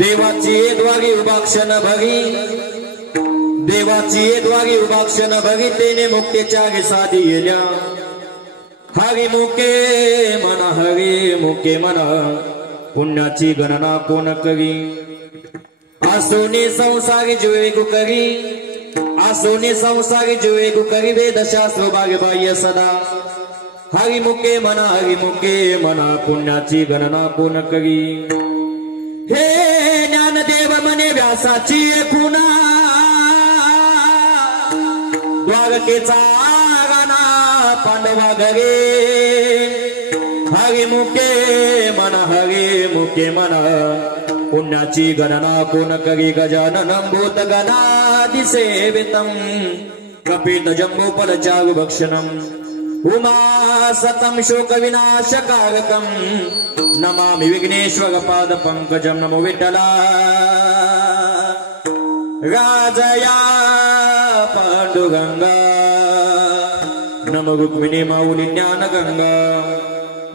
देवाची द्वारी उभाक्षण भगी देवाची द्वारी उभाक्षण भगी तेने मुक्तेच्या साधी गेल्या हरी मुके मना पुण्याची गणना कोण करी आसोने संसारी जुळे गुकरी आसोने संसारी जुळे गुकरी वेदशास्त्र भाग्य बाह्य सदा हरी मुके मना पुण्याची गणना कोण करी हे ज्ञानदेव मने व्यासाची खुना द्वारकेचा गाना पांडवा घरे हरी मुके मना पुण्याची गणना कोण करी गजाननं भूत गणादि सेवितं कपित जम्बूफल चारु भक्षणं उमा सतं शोक विनाशकारकं नमामि विघ्नेश्वर पाद पंकजं नमो विठ्ठला राजया पांडुरंगा नमो रुक्मिणी माऊली ज्ञान गंगा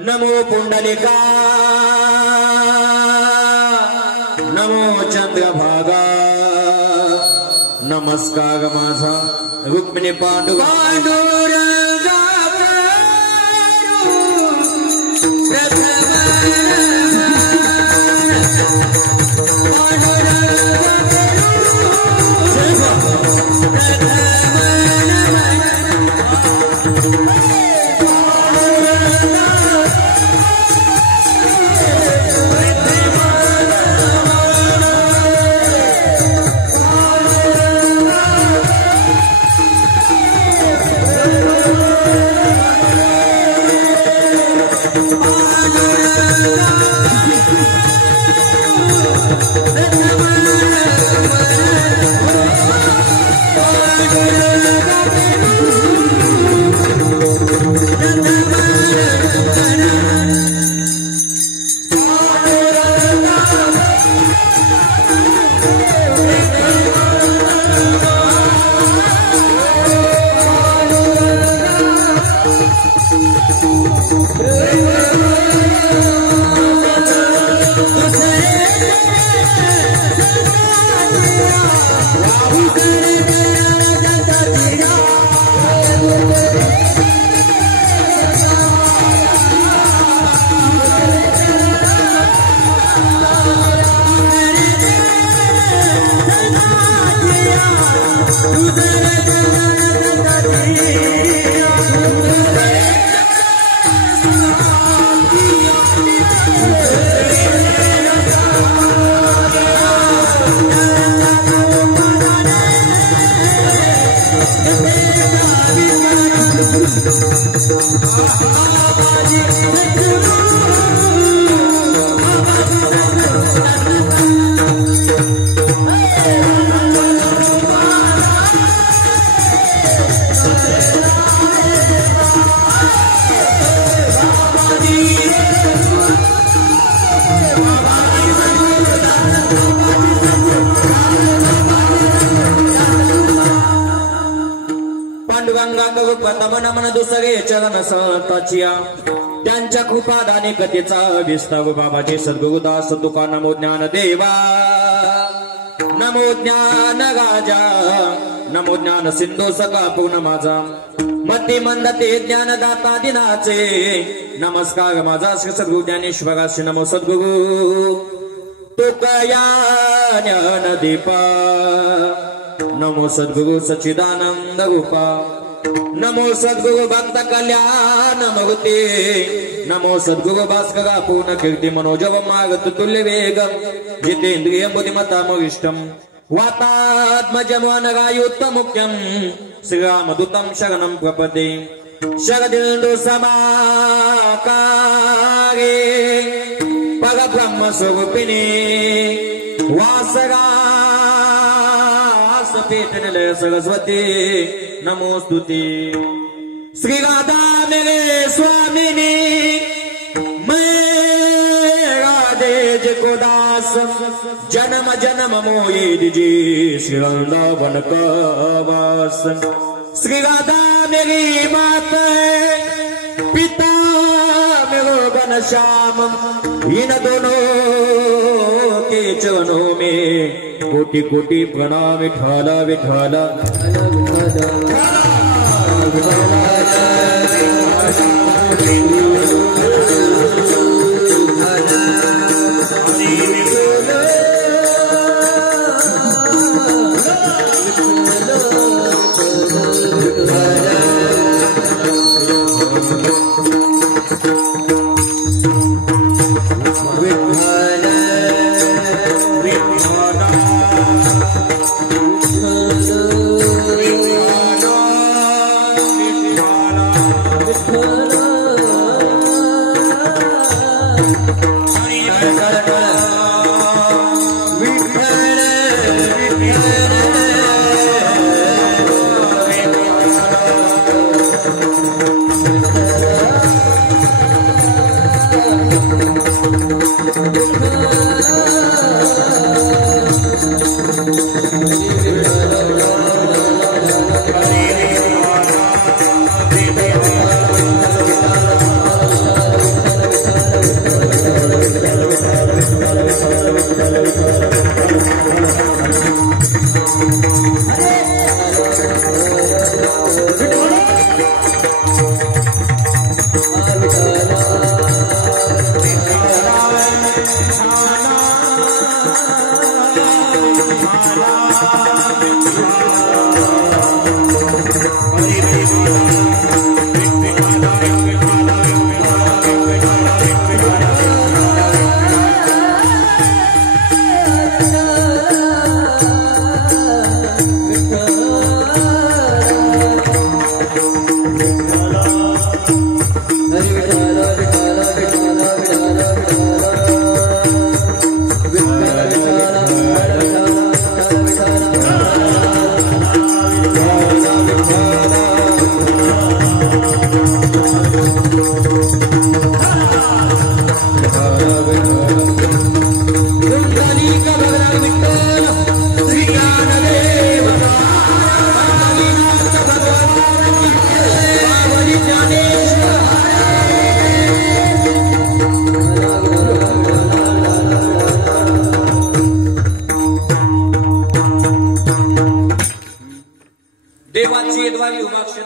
नमो पुंडलिका नमो चंद्रभागा नमस्कार माझा रुक्मिणी पांडुरंगा Let's त्यांच्या कृपादाने कथेचा विस्तार बाबाचे सद्गुरुदास तुका नमो ज्ञान देवा नमो ज्ञान राजा नमो ज्ञान सिंधू सका पूर्ण माझा मती मंदते ज्ञानदाता दिनाचे नमस्कार माझा श्री सद्गुरु ज्ञानेश्वराशी नमो सद्गुरु तुकया ज्ञान दीपा नमो सद्गुरु सच्चिदानंद रूपा नमो सद्गुरु भक्त कल्याण मूर्ति नमो सद्गुरु भास्कर पूर्ण कीर्ति मनोजव मागत तुल्य वेगम जितेन्द्रिय बुद्धिमता मोरिष्टम वातात्मजमोनरायुत्तम मुख्यम श्रीरामदूतम शरणं प्रपदे शरदिन्दु समाकारे परब्रह्म स्वरूपिणे वासरा सपेतनलय सरस्वती नमोस्तुते श्री राधा मेरे स्वामिनी मैं राधे को दास जन्म जन्म मोहि दीजी श्री वृंदावन का वास श्री राधा मेरी मात है पिता मेरो घनश्याम इन दोनों के चरणों में कोटि कोटि प्रणाम विठाला विठाला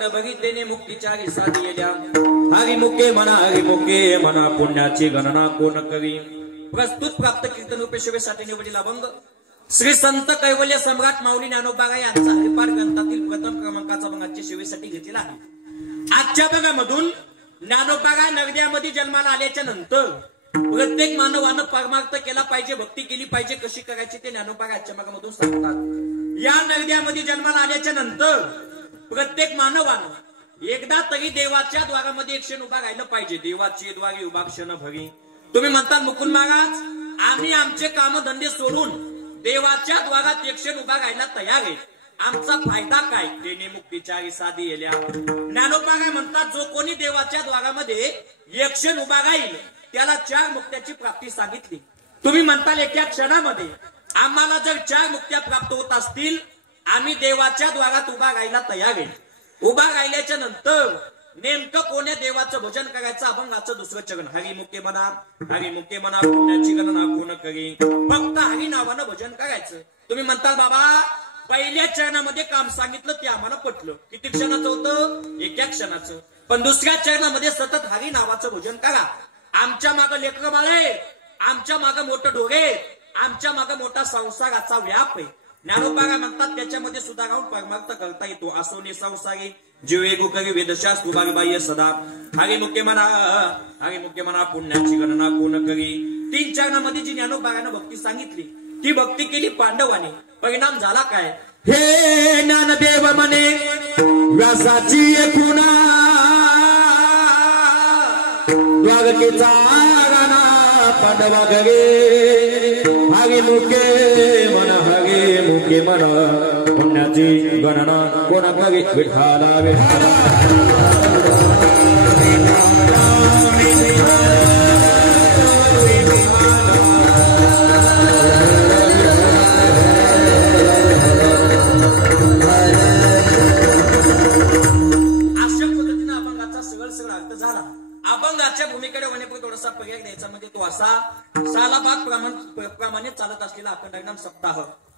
बघितलेने मुक्तीच्या साधी येल्या हरिमुखे म्हणा पुण्याची गणना कोण कवी प्रस्तुत प्राप्त कीर्तन रूपे सेवेसाठी निवडील अभंग श्री संत कैवल्य सम्राट माऊली ज्ञानोबा यांचा हरिपाठ ग्रंथातील प्रथम क्रमांकाचा अभंगाच्या सेवेसाठी घेतलेला आहे। आजच्या भागामधून ज्ञानोबा नगद्यामध्ये जन्माला आल्याच्या नंतर प्रत्येक मानवानं परमार्थ केला पाहिजे, भक्ती केली पाहिजे, कशी करायची ते ज्ञानोबा आजच्या भागामधून सांगतात। या नगद्यामध्ये जन्माला आल्याच्या नंतर प्रत्येक मानवानं एकदा तरी देवाच्या द्वारामध्ये एक क्षण उभा राहिलं पाहिजे। देवाचे द्वारे उभा क्षण भरी तुम्ही म्हणतात मुकुंद महाराज आम्ही आमचे कामधंदे सोडून देवाच्या द्वारात एक क्षण उभा राहायला तयार आहे, आमचा फायदा काय? देणे मुक्तीच्या साधी येल्या ज्ञानोबा म्हणतात जो कोणी देवाच्या द्वारामध्ये एक क्षण उभा राहील त्याला 4 मुक्त्याची प्राप्ती सांगितली। तुम्ही म्हणताल एका क्षणामध्ये आम्हाला जर 4 मुक्त्या प्राप्त होत असतील आम्ही देवाच्या द्वारात उभा राहायला तयार आहे। उभा राहिल्याच्या नंतर नेमकं कोण्या देवाचं भजन करायचं अभंगाचं दुसरं चरण हरिमुखे म्हणा पुण्याची गणना कोण करी फक्त हरी नावानं भजन करायचं। तुम्ही म्हणताल बाबा पहिल्या चरणामध्ये काम सांगितलं ते आम्हाला पटलं, किती क्षणाचं होतं? एका क्षणाचं। पण दुसऱ्या चरणामध्ये सतत हरी नावाचं भजन करा। आमच्या मागं लेकरं बाळे, आमच्या मागं मोठं ढोरे, आमच्या मागं मोठा संसाराचा व्याप आहे। ज्ञानोबा म्हणतात त्याच्यामध्ये सुद्धा राहून परमार्थ करता येतो। असोनी संसारी जीवे गुकरी वेदशास्त्र बाई सदा हरिमुखे म्हणा पुण्याची गणना कोण करी 3 चरणामध्ये जी ज्ञानोबानं भक्ती सांगितली ती भक्ती केली पांडवाने, परिणाम झाला काय? हे ज्ञानदेव म्हणे व्यासाची खुणा द्वारकेचा गाणा पांडवा घरे हरिमुखे म्हणा पुण्याची गणना कोण करी विठाला अभंगाच्या भूमिकेकडे वनेपूर थोडासा पर्याय द्यायचा म्हणजे तो असा सालाबाग प्रमाणे चालत असलेला अखंड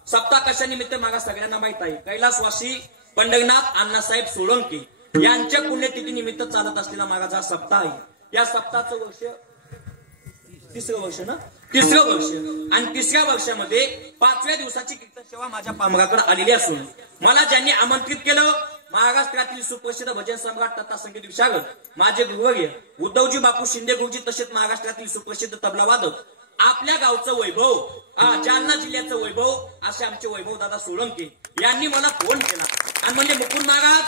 सप्ताह कशा निमित्त मला सगळ्यांना माहित आहे। कैलासवासी पंढरीनाथ अण्णासाहेब सोळंकी यांच्या पुण्यतिथी निमित्त चालत असलेला महाराज हा सप्ताह आहे। या सप्ताहाचं वर्ष तिसरं वर्ष आणि 3ऱ्या वर्षामध्ये 5व्या दिवसाची कीर्तन सेवा माझ्या पामराकडे आलेली असून मला ज्यांनी आमंत्रित केलं महाराष्ट्रातील सुप्रसिद्ध भजन सम्राट तथा संगीत विशारद माझे गुरुवर्य उद्धवजी बापू शिंदे गुरुजी तसेच महाराष्ट्रातील सुप्रसिद्ध तबला वादक आपल्या गावचं वैभव जालना जिल्ह्याचं वैभव असे आमचे वैभव दादा सोळंकी यांनी मला फोन केला आणि म्हणजे मुकुंद महाराज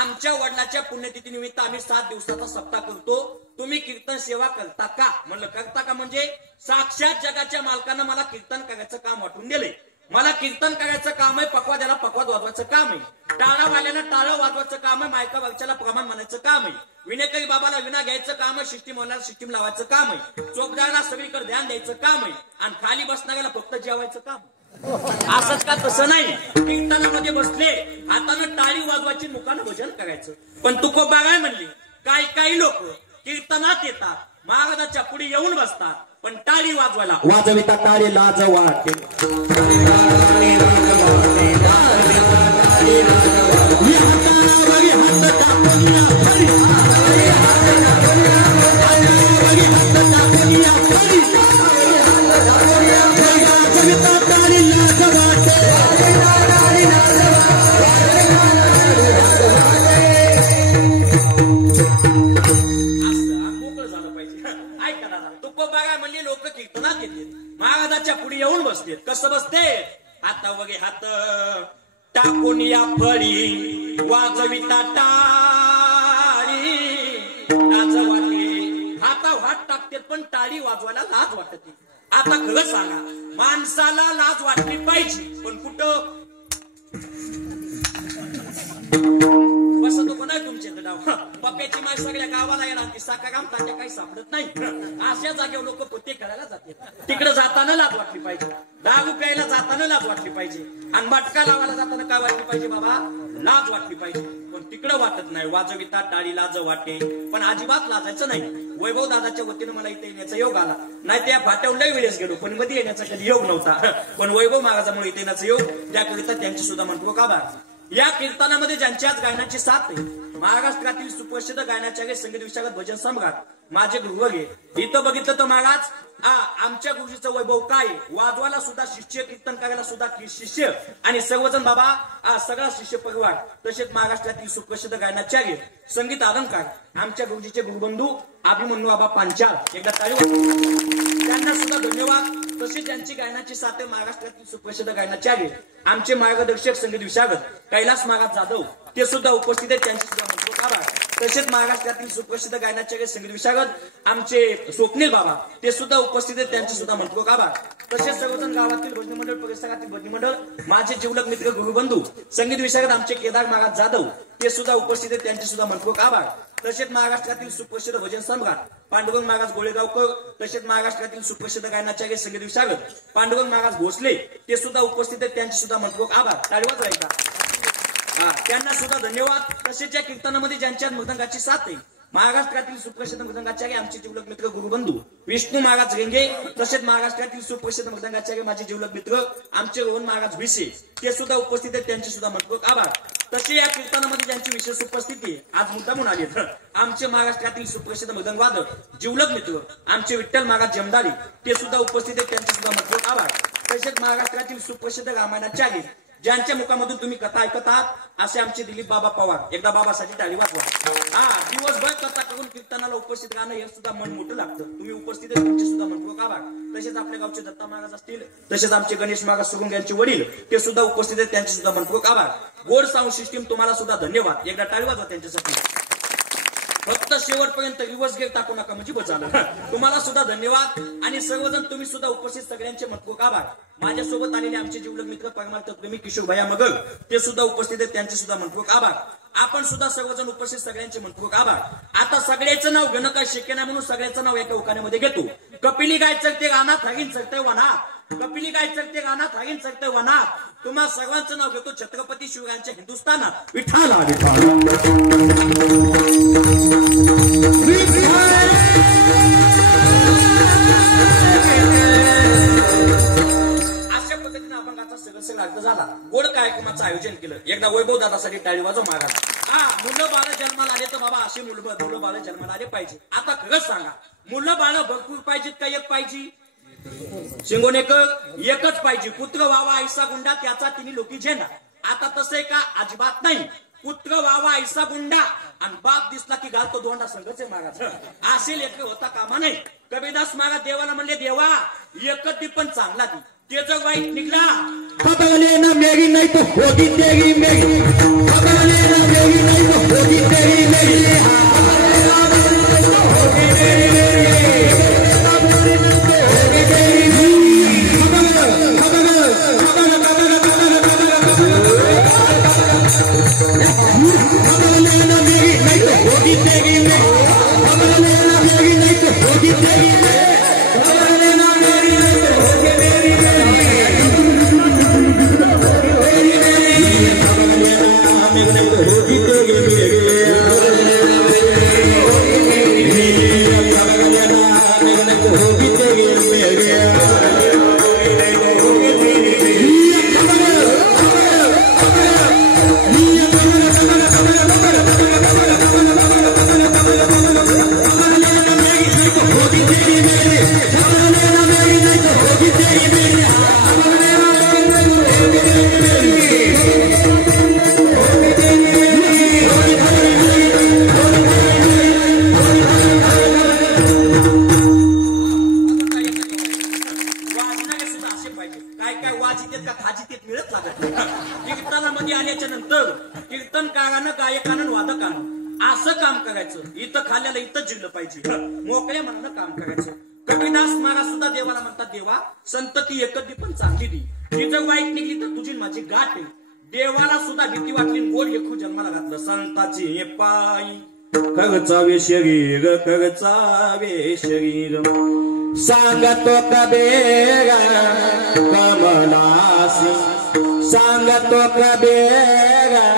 आमच्या वडिलाच्या पुण्यतिथी निमित्त आम्ही 7 दिवसाचा सप्ताह करतो, तुम्ही कीर्तन सेवा करता का? म्हणलं करता का म्हणजे साक्षात जगाच्या मालकानं मला कीर्तन करायचं काम वाटून दिले। मला कीर्तन करायचं काम आहे, पकवाद्याला पकवाद वाजवायचं काम आहे, टाळावाल्याला टाळं वाजवायचं काम आहे, मायका वागच्याला प्रमाण म्हणायचं काम आहे, विनेकरी बाबाला विना घ्यायचं काम आहे, सिस्टीम वाल्याला सिस्टीम लावायचं काम आहे, चोपदाराला सगळीकडे ध्यान द्यायचं काम आहे आणि खाली बसणाऱ्याला फक्त जेवायचं काम। असंच का? तसं नाही। कीर्तनामध्ये बसले हातानं टाळी वाजवायची, मुखानं भजन करायचं। पण तुकोबा काय म्हणली काही लोक कीर्तनात येतात, महाराजाच्या पुढे येऊन बसतात, पण टाळी वाजवायला वाजविता टाळी लाज वाटे महाराजाच्या पुढे येऊन बसते। कसं बसते? हाता वगे हात टाकून या फळी वाजविता टाळी लाज वाटते। हातावर हात टाकते पण टाळी वाजवायला लाज वाटते। आता खरं सांगा माणसाला लाज वाटली पाहिजे पण कुठं बसतो कोण आहे तुमच्या डाव पप्प्याची माय सगळ्या गावाला येणार साकाराम तात्या काही सापडत नाही, अशा जागेवर लोक पोते करायला जाते। तिकडे जाताना लाज वाटली पाहिजे, दारू प्यायला जाताना लाज वाटली पाहिजे आणि मटका लावायला जाताना काय वाटली पाहिजे बाबा? लाज वाटली पाहिजे। पण तिकडे वाटत नाही, वाजविता टाळी लाज वाटे, पण अजिबात लाजायचं नाही। वैभव दादाच्या वतीनं मला इथे येण्याचा योग आला, नाही त्या फाट्यावर लय वेळेस गेलो पण मध्ये येण्याचा कधी योग नव्हता, पण वैभव महाराजामुळे इथे येण्याचा योग, त्याकरिता त्यांची सुद्धा म्हणतो का बा या कीर्तनामध्ये ज्यांची आज गायनाची साथ आहे, महाराष्ट्रातील सुप्रसिद्ध गायनाचार्य संगीत विशारद भजन सम्राट माझे गुरुवर्य. इथं बघितलं तर महाराज आमच्या गुरुजीचं वैभव काय, वाजवायला सुद्धा शिष्य, कीर्तन करायला सुद्धा शिष्य आणि सर्वजण बाबा सगळा शिष्य परिवार. तसेच महाराष्ट्रातील सुप्रसिद्ध गायनाचार्य संगीत अलंकार आमच्या गुरुजीचे गुरुबंधू अभिमन्यू बाबा पांचाळ, एकदा टाळी त्यांना सुद्धा धन्यवाद. तसेच ज्यांची गायनाची साथ आहे महाराष्ट्रातील सुप्रसिद्ध गायनाचार्य आमचे मार्गदर्शक संगीत विशारद कैलास महाराज जाधव, ते सुद्धा उपस्थित आहेत, त्यांचे सुद्धा मनपूर्वक आभार. तसेच महाराष्ट्रातील सुप्रसिद्ध गायनाचार्य संगीत विशारद आमचे स्वप्नील बाबा, ते सुद्धा उपस्थित आहेत, त्यांचे सुद्धा मनपूर्वक आभार. तसेच सर्वजण गावातील भजनी मंडळ, परिसरातील भजनी मंडळ, माझे जिवलग मित्र गुरुबंधू संगीत विशारद आमचे केदार महाराज जाधव, ते सुद्धा उपस्थित आहेत, त्यांचे सुद्धा मनपूर्वक आभार. तसेच महाराष्ट्रातील सुप्रसिद्ध भजन सम्राट पांडुरंग महाराज गोळेगावकर, तसेच महाराष्ट्रातील सुप्रसिद्ध गायनाचार्य संगीत विशारद पांडुरंग महाराज भोसले, ते सुद्धा उपस्थित आहेत, त्यांचे सुद्धा मनपूर्वक आभार. टाळीवाज राहिला त्यांना सुद्धा धन्यवाद. तसेच या कीर्तनामध्ये ज्यांच्या मृदंगाची साथ आहे महाराष्ट्रातील सुप्रसिद्ध मृदंगाचार्य आमचे जिवलग मित्र गुरुबंधू विष्णू महाराज रेंगे, तसेच महाराष्ट्रातील सुप्रसिद्ध मृदंगाचार्य माझे जिवलग मित्र आमचे रोहन महाराज भिसे, ते सुद्धा उपस्थित आहेत, त्यांचे सुद्धा मनपूर्वक आभार. तसे या कीर्तनामध्ये ज्यांची विशेष उपस्थिती आज मुद्दामून आले आमचे महाराष्ट्रातील सुप्रसिद्ध मृदंगवादक जिवलग मित्र आमचे विठ्ठल महाराज जमदारी, ते सुद्धा उपस्थित आहेत, त्यांचे सुद्धा मनपूर्वक आभार. तसेच महाराष्ट्रातील सुप्रसिद्ध रामायणाचार्य ज्यांच्या मुखामधून तुम्ही कथा ऐकत आहात असे आमचे दिलीप बाबा पवार, एकदा बाबासाठी टाळी वाजवा. दिवसभर कथा करून कीर्तनाला उपस्थित राहणं हे सुद्धा मन मोठं लागतं. तुम्ही उपस्थित आहेत, तुमचे सुद्धा मनपूर्वक आभार. तसेच आपल्या गावचे दत्ता महाराज असतील, तसेच आमचे गणेश महाराज सुरुंग यांचे वडील, ते सुद्धा उपस्थित आहेत, त्यांचे सुद्धा मनपूर्वक आभार. गोड साऊंड सिस्टीम तुम्हाला सुद्धा धन्यवाद, एकदा टाळी वाजवा त्यांच्यासाठी. फक्त शेवटपर्यंत रिव्हर्स गेअर टाकू नका म्हणजे बस झालं. तुम्हाला सुद्धा धन्यवाद आणि सर्वजण तुम्ही सुद्धा उपस्थित सगळ्यांचे मनपूर्वक आभार. माझ्यासोबत आलेले आमचे जिवलग मित्र परमार्थ प्रेमी किशोर भैया मगर, ते सुद्धा उपस्थित आहेत, त्यांचे सुद्धा मनपूर्वक आभार. आपण सुद्धा सर्वजण उपस्थित सगळ्यांचे मनपूर्वक आभार. आता सगळ्याचं नाव घेणं काय शक्य नाही म्हणून सगळ्याचं नाव एका उखाण्यामध्ये घेतो. कपिली गाय चरते रानात, हरीण चरते वनात. कपिली गाय चरते रानात, हरीण चरते वनात. तुम्हा सर्वांचं नाव घेतो छत्रपती शिवरायांच्या हिंदुस्थानात. विठ्ठल अशा पद्धतीने अभंगाचा सगळं अर्थ झाला. गोड कार्यक्रमाचं आयोजन केलं. एकदा वैभव दादासाठी टाळी वाजव महाराज. मुलं बाळ जन्माला आले तर बाबा असे मुलं बाळ जन्माला आले पाहिजे. आता खरंच सांगा, मुलं बाळ भरपूर पाहिजेत का एक पाहिजे? शिंगोणेकर एकच पाहिजे. पुत्र व्हावा ऐसा गुंडा त्याचा तिने लोकी झेंडा. आता तसंय का? अजिबात नाही. पुत्र व्हावा ऐसा गुंडा आणि बाप दिसला की घालतो दोंडा संघच आहे महाराज. असे लेकर होता कामा नाही. कबीरदास महाराज देवाला म्हणले, देवा एकच दी पण चांगला दी. ते जग वाईट निघला बदले ना मेरी नहीं तो होगी तेरी मेरी. बदले ना मेरी नहीं तो होगी तेरी मेरी. कीर्तनामध्ये आल्याच्या नंतर कीर्तनकारानं गायकानं वादकानं असं काम करायचं. इथं खाल्ल्याला इथं जिरलं पाहिजे. मोकळ्या मनानं काम करायचं. कबीरदास महाराज सुद्धा देवाला म्हणतात, देवा संतती एकच दी पण चांगली दी. ती जर वाईट निघली तर तुझी माझी गाठ आहे. देवाला सुद्धा भीती वाटली. गोड लेकरू जन्माला घातलं. संताची पायी करचावे शरीर, करचावे शरीर. सांगतो कबीरा कमलासी, सांगतो कबीरा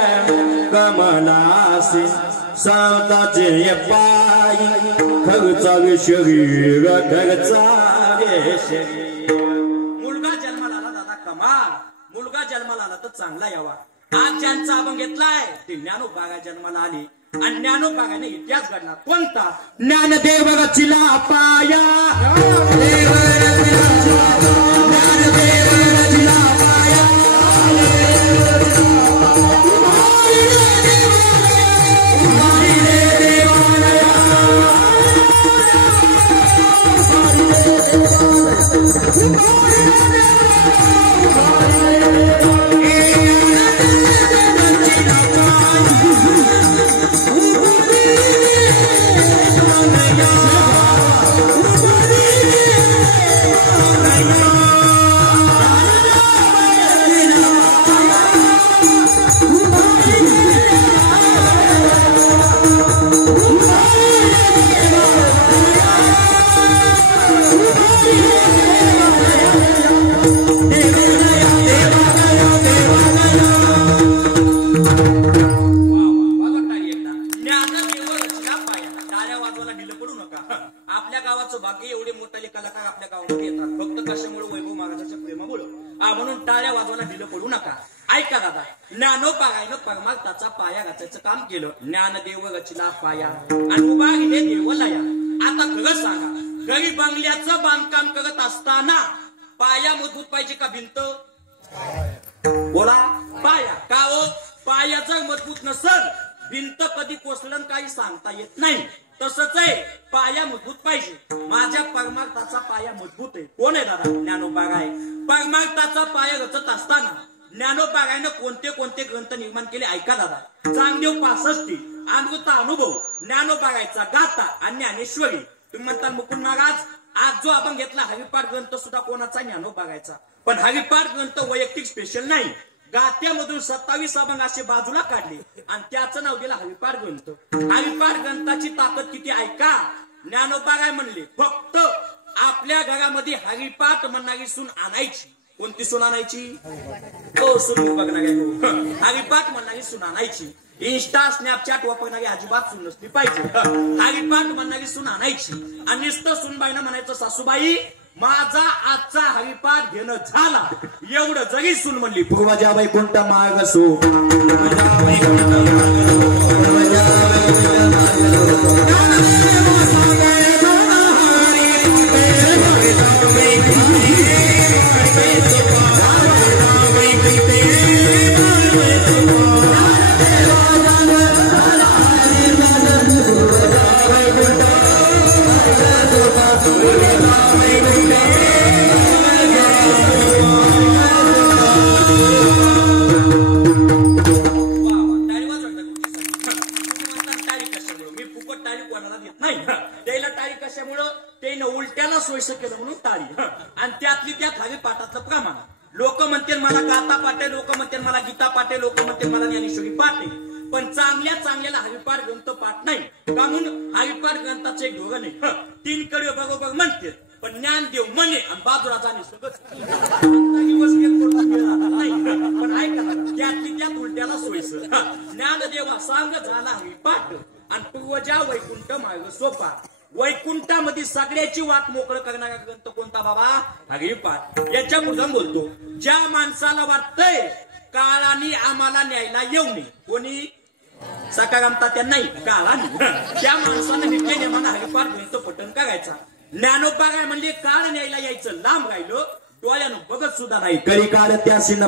कमलासी. संताचे पायी खर्चावे शरीर, खर्चावे शरीर. मुलगा जन्माला आला दादा कमाल. मुलगा जन्माला आला तर चांगला यावा. आज ज्यांचा अभंग घेतलाय ते ज्ञानोबागा जन्माला आले आणि ज्ञानोबागाने इतिहास घडला कोणता ज्ञानदेव रचिला पाया म्हणून टाळ्या वाजवायला ढिलं पडू नका. ऐका दादा, ज्ञानोबागायनं परमार्थाचा पाया घालायचं काम केलं. ज्ञानदेव रचला पाया आणि उभारले देवलया. आता खरं सांगा, गरीब बंगल्याचं बांधकाम करत असताना पाया मजबूत पाहिजे का भिंत? बोला, पाया. का हो? पाया जर मजबूत नसल भिंत कधी कोसळण काही सांगता येत नाही. तसंच आहे, पाया मजबूत पाहिजे. माझ्या परमार्थाचा पाया मजबूत आहे. कोण आहे दादा? ज्ञानोबागाय. परमार्थाचा पाया रचत असताना ज्ञानोबागायनं कोणते कोणते ग्रंथ निर्माण केले ऐका दादा. चांगदेव 65, अमृता अनुभव, ज्ञानोबागायचा गाथा आणि ज्ञानेश्वरी. तुम्ही म्हणता मुकुंद महाराज आज जो आपण घेतला हरिपाठ ग्रंथ सुद्धा कोणाचा? ज्ञानोबागायचा. पण हरिपाठ ग्रंथ वैयक्तिक स्पेशल नाही. गात्यामधून 27 अभंग असे बाजूला काढले आणि त्याचं नाव दिलं हरिपाठ ग्रंथ. हरिपाठ ग्रंथाची ताकद किती ऐका. ज्ञानोबागाय म्हणले फक्त आपल्या घरामध्ये हरिपाठ म्हणणारी सून आणायची. कोणती सून आणायची? हो, सून बघणारी हरिपाठ म्हणणारी सून आणायची. इंस्टा स्नॅपचॅट वापरणारी अजिबात सून नसली पाहिजे. हरिपाठ म्हणणारी सून आणायची आणि नुसतं सूनबाईनं म्हणायचं सासूबाई माझा आजचा हरिपाठ घेणं झाला एवढं जरी सून म्हणली पूर्वजा वैकुंठ मार्ग सो केलं म्हणून टाळी. आणि त्यातली त्यात हरिपाठाचं प्रमाण. लोक म्हणते मला गाथा पाटे, लोक म्हणते मला गीता पाटे, लोक म्हणते मला ज्ञानेश्वरी पाटे. पण चांगल्या चांगल्याला हरिपाठ ग्रंथ पाठ नाही. का म्हणून हरिपाठ ग्रंथाचं एक धोरण आहे. 3 कडे बरोबर म्हणते पण ज्ञानदेव म्हणे आणि बाजूला जाणे सगळं पण ऐका त्यातली त्यात उलट्याला सोयीचं. ज्ञानदेवा सांग झाला हरिपाठ आणि पूर्वजा वैकुंठ मार्ग सोपा. वैकुंठामध्ये सगळ्याची वाट मोकळ करणारा ग्रंथ कोणता बाबा? हरिपाठ. याच्या पुढे बोलतो ज्या माणसाला वाटतंय काळाने आम्हाला न्यायला येऊ नये. कोणी? सकारामता त्या नाही काळाने. त्या माणसानं नित्य नेमानं हरिपाठ ग्रंथ पठण करायचा. ज्ञानोबागाय म्हणजे काळ न्यायला यायचं लांब राहिलं डोळ्यानं बघत सुद्धा नाही. करी काळ त्याशी न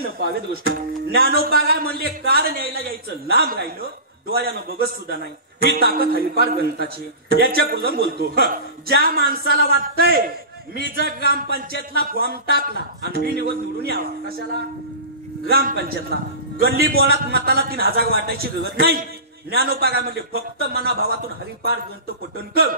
नपावे दृष्टी. ज्ञानोबागाय म्हणले काळ न्यायला यायचं लांब राहिलं डोळ्यानं बघत सुद्धा नाही. ही ताकद हरिपाठ ग्रंथाची. याच्या पुढे बोलतो ज्या माणसाला वाटतंय मी जर ग्रामपंचायतला फॉर्म टाकला आणि मी निवडून यावा. कशाला? ग्रामपंचायतला. गल्ली बोळात मताला 3000 वाटायची गरज नाही. ज्ञानोबागाय म्हणले फक्त मनाभावातून हरिपाठ ग्रंथ पठण कर.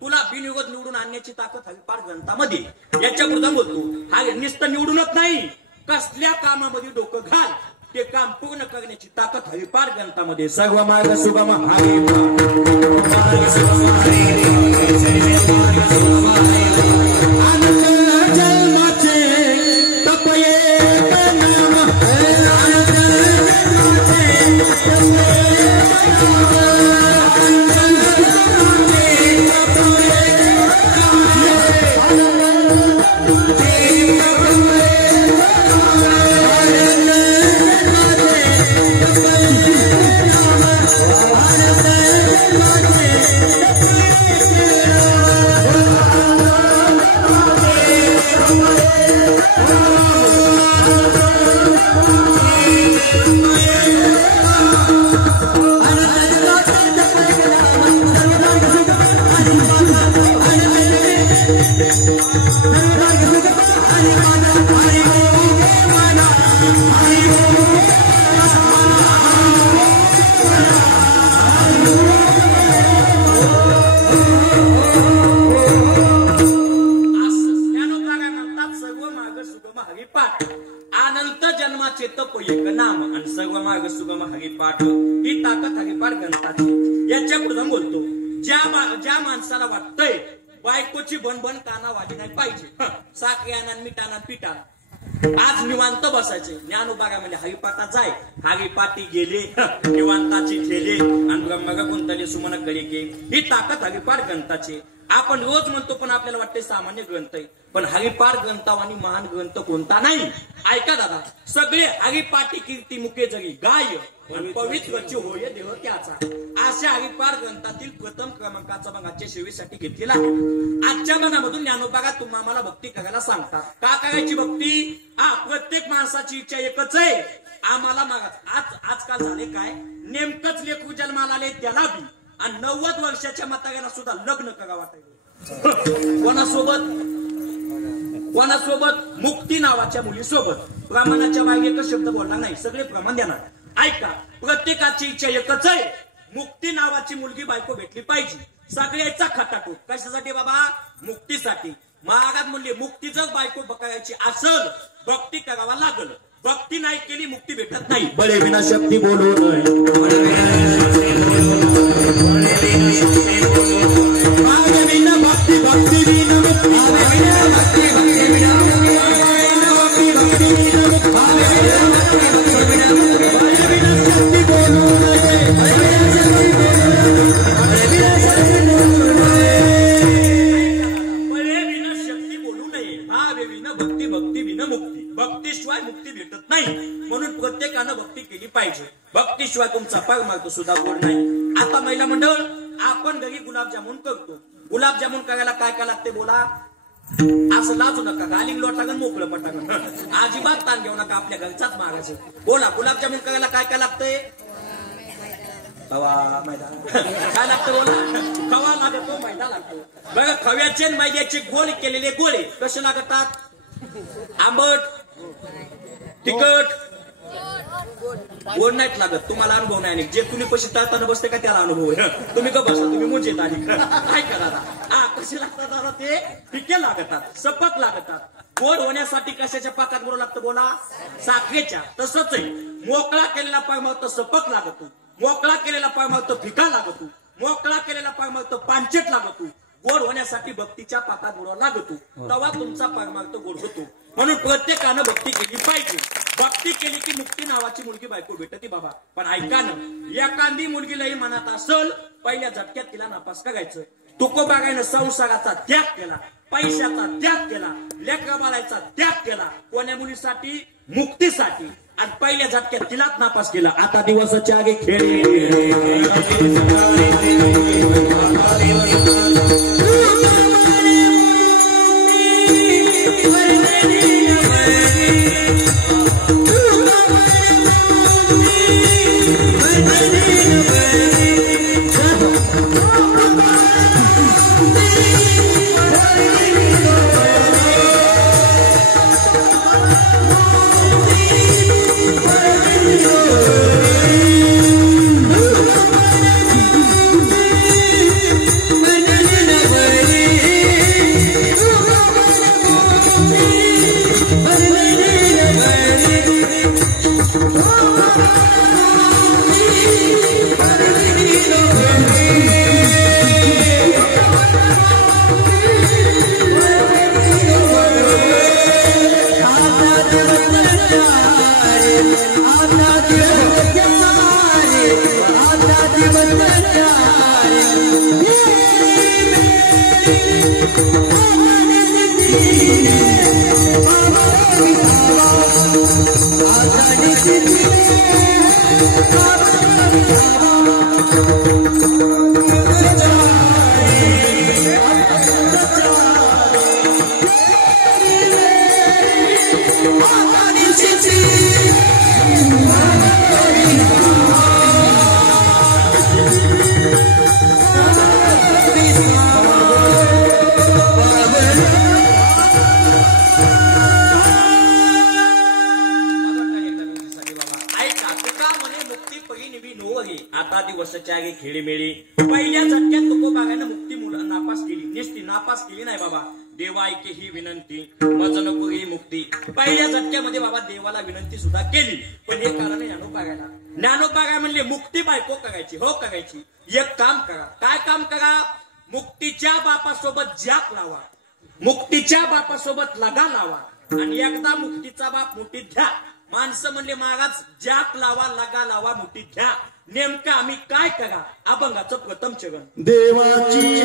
तुला बिनविरोध निवडून आणण्याची ताकद हरिपाठ ग्रंथामध्ये. याच्या पुढे बोलतो हा नुसतं निवडूनच नाही कसल्या कामामध्ये डोकं घाल ते काम पूर्ण करण्याची ताकद हरिपाठ ग्रंथामध्ये सर्व मार्ग सुगम हरी ज्या माणसाला वाटतंय बायकोची बनबन काना वाली नाही पाहिजे साखरी आणा मिठाना पिठा आज निवांत बसायचे ज्ञानोबागामध्ये हरिपाठात जाय हरिपाठी गेले निवांताची ठेले आणि ब्रह्मगा गुंतले सुमन करी के ही ताकद हरिपाठ ग्रंथाची आपण रोज म्हणतो पण आपल्याला वाटते सामान्य ग्रंथ आहे पण हरिपाठ ग्रंथावानी महान ग्रंथ कोणता नाही ऐका दादा सगळे हरिपाठी कीर्ती मुके जरी गाय पवित्रची होय देह त्याचा अशा हरिपाठ ग्रंथातील प्रथम क्रमांकाचा भाग आजच्या सेवेसाठी घेतलेला आहे आजच्या भागामधून ज्ञानोबागा तुम्ही आम्हाला भक्ती करायला सांगतात का करायची भक्ती प्रत्येक माणसाची इच्छा एकच आहे आम्हाला आजकाल झाले काय नेमकंच लेकरू जन्माला आले त्याला बी आणि 90 वर्षाच्या म्हाताऱ्याला सुद्धा लग्न करा वाटायला कोणासोबत मुक्ती नावाच्या मुलीसोबत प्रमाणाच्या बाहेर एकच शब्द बोलणार नाही सगळे प्रमाण देणार ऐका प्रत्येकाची इच्छा एकच आहे मुक्ती नावाची मुलगी बायको भेटली पाहिजे सगळ्याचा खटाटूट कशासाठी बाबा मुक्तीसाठी महाराज म्हणले मुक्ती जर बायको बघायची असल भक्ती करावा लागल भक्ती नाही केली मुक्ती भेटत नाही बळे विना शक्ती बोलू भक्तीशिवाय मुक्ती भेटत नाही म्हणून प्रत्येकानं भक्ती केली पाहिजे भक्तीशिवाय तुमचा पाय मार्ग सुद्धा गोड नाही आता महिला मंडळ आपण घरी गुलाबजामुन करतो गुलाबजामुन करायला काय काय लागते बोला असं लाजू नका गाली लोटागण मोकळं पटागण अजिबात ताण घेऊ नका आपल्या घरचाच मागायचं बोला गुलाबजामुन करायला काय काय लागतंय खवा मैदा काय लागतं बोला खवा लागतो मैदा लागतो बघा खव्याचे मैद्याचे गोळे केलेले गोळे कसे लागतात आंबट तिखट गोड नाहीत लागत तुम्हाला अनुभव नाही जे तुम्ही पैसे तळताना बसते का त्याला अनुभव आहे तुम्ही का बसा तुम्ही मुंजेत आली काय करा कसे लागतात दादा ते फिके लागतात सपक लागतात गोड होण्यासाठी कशाच्या पाकात बरोबर लागतं बोला साखरेच्या तसंच आहे मोकळा केलेला पाक मग तो सपक लागतो मोकळा केलेला पाक मग तो फिका लागतो मोकळा केलेला पाक मग तो पांचट लागतो गोड होण्यासाठी भक्तीच्या पाकात बुडवा लागतो तेव्हा तुमचा पारमार्थ गोड होतो म्हणून प्रत्येकानं भक्ती केली पाहिजे भक्ती केली की मुक्ती नावाची मुलगी बायको भेटती बाबा पण ऐका ना एखादी मुलगीलाही मनात असल पहिल्या झटक्यात तिला नापास करायचं तुकोबागायनं संसाराचा त्याग केला पैशाचा त्याग केला लेकरा बाळाचा त्याग केला कोण्या मुलीसाठी मुक्तीसाठी आणि पहिल्या झटक्यात तिलाच नापास केला आता दिवसाच्या आगे खेळ आता दिवसाच्या आगे खेळीमेळी पहिल्या झटक्यात तुकोबागाने मुक्ती नापास केली निष्ठी नापास केली नाही बाबा देवा ऐके ही विनंती मज नको ही मुक्ती पहिल्या झटक्यामध्ये बाबा देवाला विनंती सुद्धा केली पण हे कारण ज्ञानोबा म्हणले मुक्ती बायको करायची हो करायची एक काम करा काय काम करा मुक्तीच्या बापासोबत जाप लावा मुक्तीच्या बापासोबत लगा लावा आणि एकदा मुक्तीचा बाप मुठीत घ्या माणसं म्हणले महाराज जाप लावा लगा लावा मुठीत घ्या नेमकं आम्ही काय करा अभंगाचं प्रथम चरण देवाची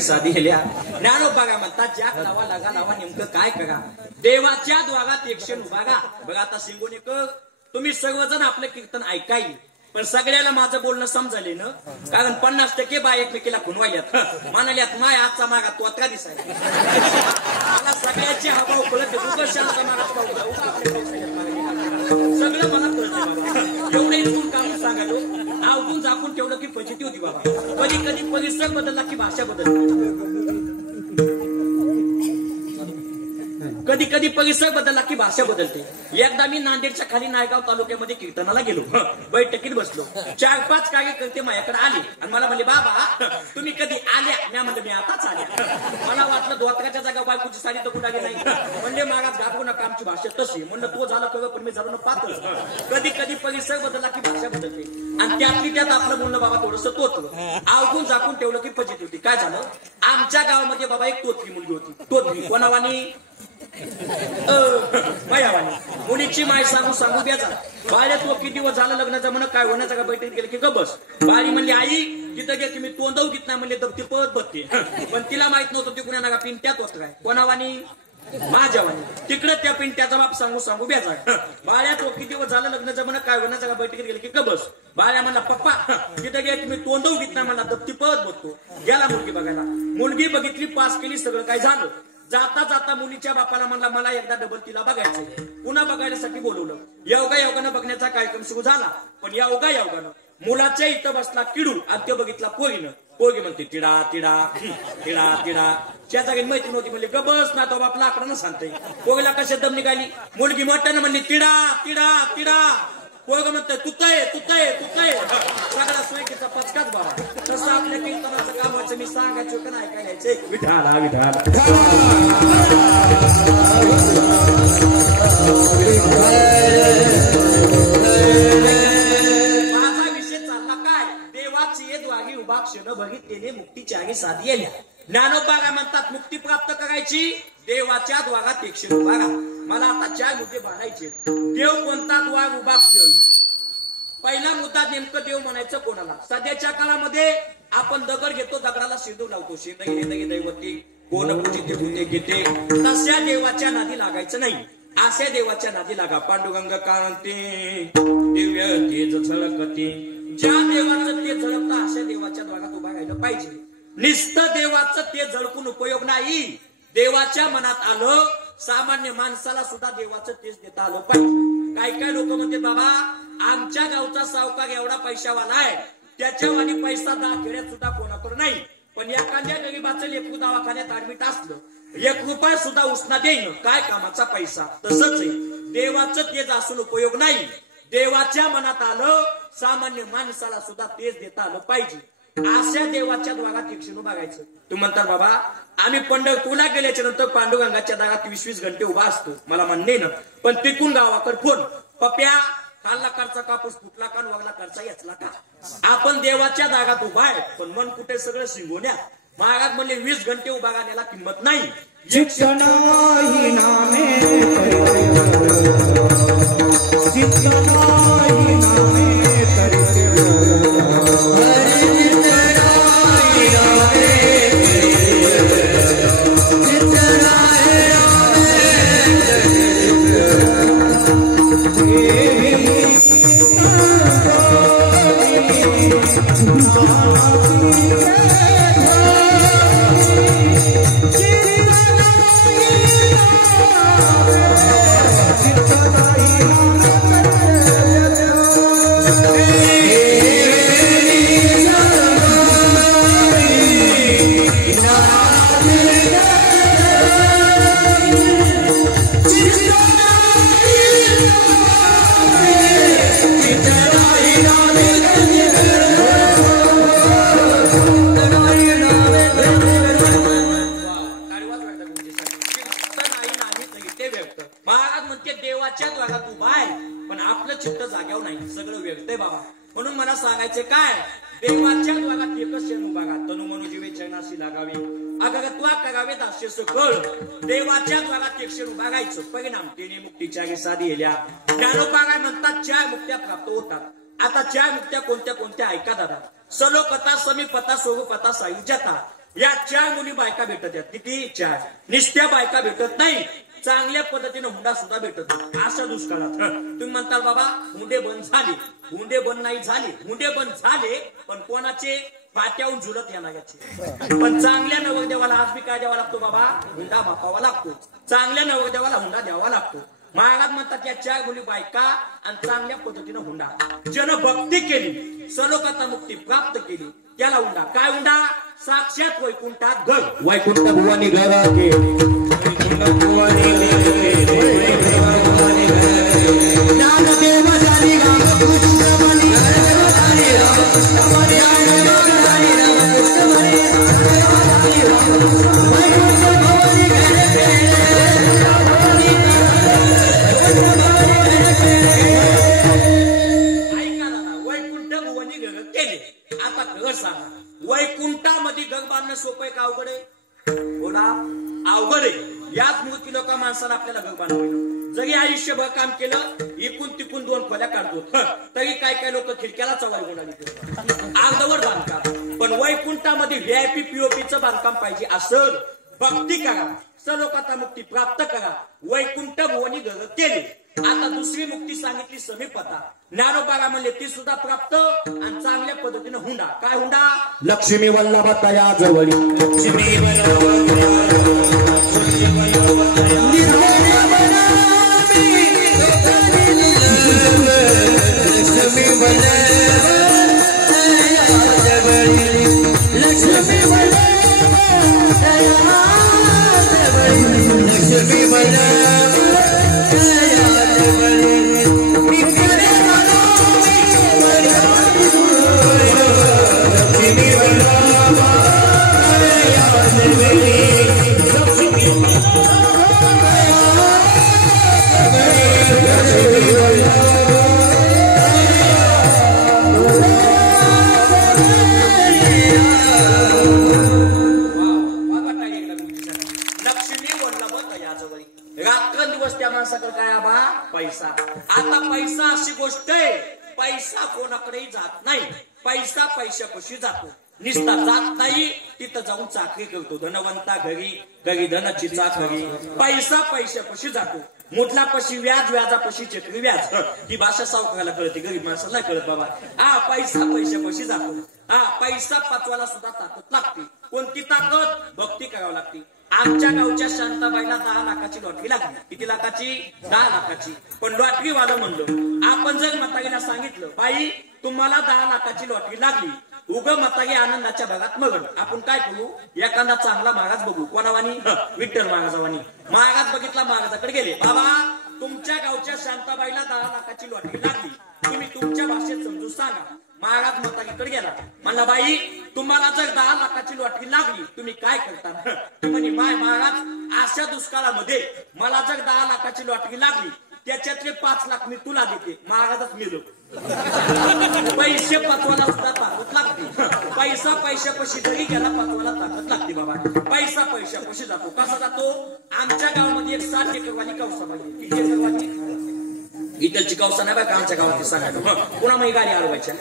साधी ज्ञानोबा म्हणतात ज्या लावा लागा लावा नेमकं काय करा देवाच्या द्वारात एकशेन उभागा बघा आता सिंगोनेकर तुम्ही सर्वजण आपलं कीर्तन ऐकायली पण सगळ्याला माझं बोलणं समजले ना कारण 50% बाय एकमेकीला खुनवायल्यात म्हणाल्यात माय आजचा मागा तोत्रा दिसायला मला सगळ्याची हवा उपलब्ध दुर्दर्शनाचा मागा सगळं मला कळतं एवढं इथून काम सांगालो आवडून झाकून ठेवलं की फजिती होती बाबा कधी कधी परिसर बदलला की भाषा बदलली कधी कधी परिसर बदलला की भाषा बदलते. एकदा मी नांदेडच्या खाली नायगाव तालुक्यामध्ये कीर्तनाला गेलो. बैठकीत बसलो. 4-5 कार्यकर्ते माझ्याकडे आले आणि मला म्हणले, बाबा तुम्ही कधी आल्या? मी म्हणलं, मी आताच आल्या. मला वाटलं धोत्राच्या जागा बायकोची साडी तर कुठे नाही. म्हणजे महाराज घाबरू नका, आमची भाषा तशी. म्हणलं तो झालं खरं, पण मी झालं पात्र. कधी कधी परिसर बदलला की भाषा बदलते. आणि त्यातली त्यात आपलं म्हणलं बाबा थोडस तोतलं. आवडून झाकून ठेवलं की फजित होती. काय झालं, आमच्या गावामध्ये बाबा एक तोतली मुलगी होती. तोतली कोणावानी? मायावानी. मुलीची माय सांगू सांगू द्याचा. बाळ्या तो किती दिवस झालं लग्नाचं म्हण, काय होण्याचं का बैठकीत गेलं की ग बस. बाळी म्हणली, आई तिथं गे की मी तोंडव घेत नाही म्हणले, तर ती पळत बघते. पण तिला माहित नव्हतं ती कुणा पिंट्यात होत काय. कोणावानी? माझ्यावानी. तिकडे त्या पिंट्याचा बाप सांगू सांगू ब्याचा. बाळ्या तो किती दिवस झालं लग्नाचं म्हण, काय होण्याचं का बैठकीत गेलं की ग बस. बाळ्या म्हणला, पप्पा तिथं गे की मी तोंडव घेत नाही म्हणला, तर ती पळत बघतो. गेला मुलगी बघायला. मुलगी बघितली, पास केली, सगळं काय झालं. जाता जाता मुलीच्या बापाला म्हणला, मला एकदा डबल तिला बघायचं. पुन्हा बघायसाठी बोलवलं. योगायोगानं बघण्याचा कार्यक्रम सुरू झाला. पण योगायोगानं मुलाच्या इथं बसला किडू आणि ते बघितला पोरीनं. पोरगी म्हणते, तिडा तिडा तिडा तिडा. शेजारी मैत्री नव्हती, म्हणली ग बस ना, तो बाप लाकडानं सांगतोय. पोरीला कशा दम निघाली. मुलगी मोठ्यानं म्हणली, तिडा तिडा तिडा. पोरग म्हणतोय, तुतय तुतय तुतय. सगळा स्वयंकीचा पचकाच बाबा. तसं आपल्या कीर्तनाचं कामाचं मी सांगायचं का नाही ऐकायचं. विठाला विठाला. माझा विषय चालला काय, देवाची द्वारी उभा क्षण बघितलेले मुक्तीच्या आगी साधी येल्या. ज्ञानोबा काय म्हणतात, मुक्ती प्राप्त करायची देवाच्या द्वारात एक क्षण उभा. मला आता 4 मुद्दे बांधायचे. देव कोणता द्वार उभा क्षण. पहिला मुद्दा, नेमकं देव म्हणायचं कोणाला. सध्याच्या काळामध्ये आपण दगड घेतो, दगडाला सिंदूर लावतो. शेंदगी दैवती कोण पूजिते भूते घेते. तशा देवाच्या नादी लागायचं नाही. असे देवाच्या नादी लागा. पांडुरंग कांती दिव्य तेज झळकती. ज्या देवाचं ते झळकतं अशा देवाच्या द्वारात उभा राहिलं पाहिजे. नुसतं देवाचं ते झळकून उपयोग नाही. देवाच्या मनात आलं, सामान्य माणसाला सुद्धा देवाचं तेच देता आलं पाहिजे. काही काही लोक म्हणते, बाबा आमच्या गावचा सावकार एवढा पैशावाला आहे, त्याच्यावानी पैसा 10 खेड्यात सुद्धा कोणाकडे नाही. पण एखाद्या गरीबाचं लेकरू दवाखान्यात ऍडमिट असलं, 1 रुपया सुद्धा उसना देईन, काय कामाचा पैसा. तसंच आहे, देवाचं तेज असून उपयोग नाही. देवाच्या मनात आलं, सामान्य माणसाला सुद्धा तेज देता आलं पाहिजे. अशा देवाच्या द्वारात एक क्षण बघायचं. तुम्ही म्हणतात, बाबा आम्ही पंढरपूरला गेल्याच्या नंतर पांडुरंगाच्या दारात 20-20 घंटे उभा असतो. मला म्हणणे ना, पण तिकून गावाकडे फोन, पप्या खाल्ला करचा कापूस फुटला का, वगला करचा याचला का. आपण देवाच्या दारात उभा आहे, पण मन कुठे सगळं शिंगोण्या. महाराज म्हणले 20 घंटे उभा राहण्याला किंमत नाही. महाराज म्हणते देवाच्या द्वारात उभा आहे, पण आपलं चित्त जाग्यावर नाही, सगळं व्यक्त आहे बाबा. म्हणून मला सांगायचं काय, देवाच्या द्वारात एकच क्षण उभा राहा. तनु मनु जीवे चरणाशी लागावी, अगरत्वा करावे दास्य सकळ. देवाच्या द्वारात एक क्षण उभा राहायचं. परिणाम तिने मुक्तीच्या साधी येल्या. ज्ञानोबा काय म्हणतात, 4 मुक्त्या प्राप्त होतात. आता 4 मुक्त्या कोणत्या कोणत्या ऐका दादा. सलोकता, समीपता, स्वरूपता, सायुज्यता. या 4 मुली बायका भेटत आहेत. किती? 4. निस्त्या बायका भेटत नाही, चांगल्या पद्धतीने हुंडा सुद्धा भेटत अशा दुष्काळात. तुम्ही म्हणताल बाबा हुंडे बंद झाले. हुंडे बंद नाही झाले, हुंडे बंद झाले, पण कोणाचे? पाट्याहून झुलत येणाऱ्याचे. पण चांगल्या नवरदेवाला आज बी काय द्यावा लागतो बाबा? हुंडा मापावा लागतो. चांगल्या नवरदेवाला हुंडा द्यावा लागतो. महाराज म्हणतात या 4 मुली बायका आणि चांगल्या पद्धतीने हुंडा. ज्यानं भक्ती केली, सलोकता मुक्ती प्राप्त केली, त्याला हुंडा. काय हुंडा? साक्षात वैकुंठात घर. वैकुंठ भुवानी घर वैकुंठामध्ये घर बांधणं सोपं आहे का अवघड आहे? बोला अवघड आहे. याच मूर्ती लोक माणसाला आपल्याला घर बांधवलं. जरी आयुष्यभर काम केलं इकून तिकून 2 खोल्या काढतो तरी काय काय लोक खिडक्याला चवाई बोलाली अर्धवट बांधकाम. पण वैकुंठामध्ये VIP POPचं बांधकाम पाहिजे असं भक्ती करा, सलोकाता मुक्ती प्राप्त करा. वैकुंठ भुवनी घर केले. आता दुसरी मुक्ती सांगितली समीपता. ज्ञानोबाला म्हणले ती सुद्धा प्राप्त आणि चांगल्या पद्धतीने हुंडा. काय हुंडा? लक्ष्मी वल्लभता या जवळी. लक्ष्मी रात्रंदिवस त्या माणसाकडे काय आबा? पैसा. आता पैसा अशी गोष्ट आहे, पैसा कोणाकडेही जात नाही. पैसा पैशापाशी जातो. निस्ता जात नाही तिथं जाऊन चाकरी करतो. धनवंता घरी, घरी धनाची चाकरी. पैसा पैशापाशी जातो. मुठलापाशी व्याज, व्याजापाशी चक्री व्याज. ही भाषा सावकाराला कळते, गरीब माणसाला नाही कळत बाबा. पैसा पैशापाशी जातो. पैसा पाचवायला सुद्धा ताकद लागते. कोणती ताकद? भक्ती करावी लागते. आमच्या गावच्या शांताबाईला 10 लाखाची लॉटरी लागली. किती लाखाची? 10 लाखाची. पण लॉटरी वाला म्हणलं, आपण जर म्हातारीला सांगितलं बाई तुम्हाला 10 लाखाची लॉटरी लागली, उग म्हातारी आनंदाच्या भागात मगन, आपण काय करू? एखादा चांगला महाराज बघू. कोणावानी? विठ्ठल महाराजावानी. महाराज बघितला, महाराजाकडे गेले. बाबा तुमच्या गावच्या शांताबाईला 10 लाखाची लॉटरी लागली, तुम्ही तुमच्या भाषेत समजून सांगा. महाराज म्हातारीकडे गेला, म्हणला बाई तुम्हाला जर 10 लाखाची लॉटरी लागली तुम्ही काय करता? म्हणे माय महाराज अशा दुष्काळामध्ये मला जर 10 लाखाची लॉटरी लागली त्याच्यातले 5 लाख मी तुला देते. महाराजच मिळलो. पैसे पाचवाला सुद्धा ताकद लागते. पैसा पैशापाशी जरी गेला पाचवाला ताकद लागते बाबा. पैसा पैशापाशी जातो. कसा जातो? आमच्या गावामध्ये एक 60 एकरवाली कौसाबाई. किती एकरवाली? इथलची कौसा नाही बघा आमच्या गावात सांगायला पुन्हा मग गाडी हरवायच्या.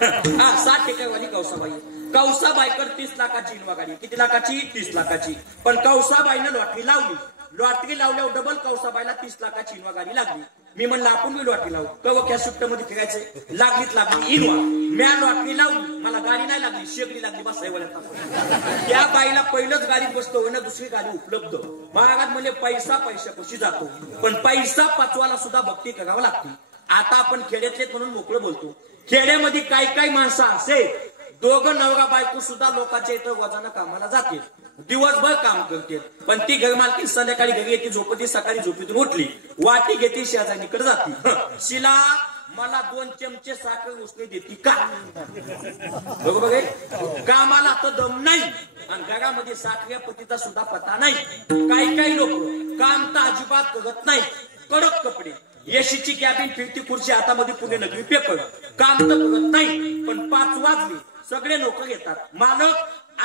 60 एकरवाली कौसाबाई. कौसाबाईकडे 30 लाखाची इनवा गाडी. किती लाखाची? 30 लाखाची. पण कौसाबाईनं लॉटरी लावली. लॉटरी लावल्यावर डबल कौसाबाईला 30 लाखाची इनवा गाडी लागली. मी म्हणलं आपण मी लॉटरी लावू. कव त्या सुट्ट मध्ये फिरायचंय. लागलीच लागली इनवा. म्या लॉटरी लावली, मला गाडी नाही लागली, शेगडी लागली. बस त्या बाईला पहिलंच गाडीत बसतो ना दुसरी गाडी उपलब्ध. महाराज म्हणजे पैसा पैशापाशी जातो. पण पैसा पाचवाला सुद्धा भक्ती करावं लागते. आता आपण खेड्यातले म्हणून मोकळं बोलतो. खेड्यामध्ये काही काही माणसं असे दोघं नवरा बायको सुद्धा लोकांच्या इथं वजानं कामाला जाते, दिवसभर काम करते. पण ती घरमालकी संध्याकाळी घरी येते, झोपती, सकाळी झोपेतून उठली, वाटी घेते, शेजारीकडे जाते. शिला मला 2 चमचे साखर उसने देते का? बरोबर आहे. कामाला तर दम नाही आणि घरामध्ये साखऱ्या पतीचा सुद्धा पत्ता नाही. काही काही लोक काम तर अजिबात करत नाही. कडक कपडे, एसीची कॅबिन, फिरती खुर्ची, हातामध्ये पुणे नगरी पेपर. काम तर करत नाही. पण 5 वाजले सगळे नोकर येतात. मालक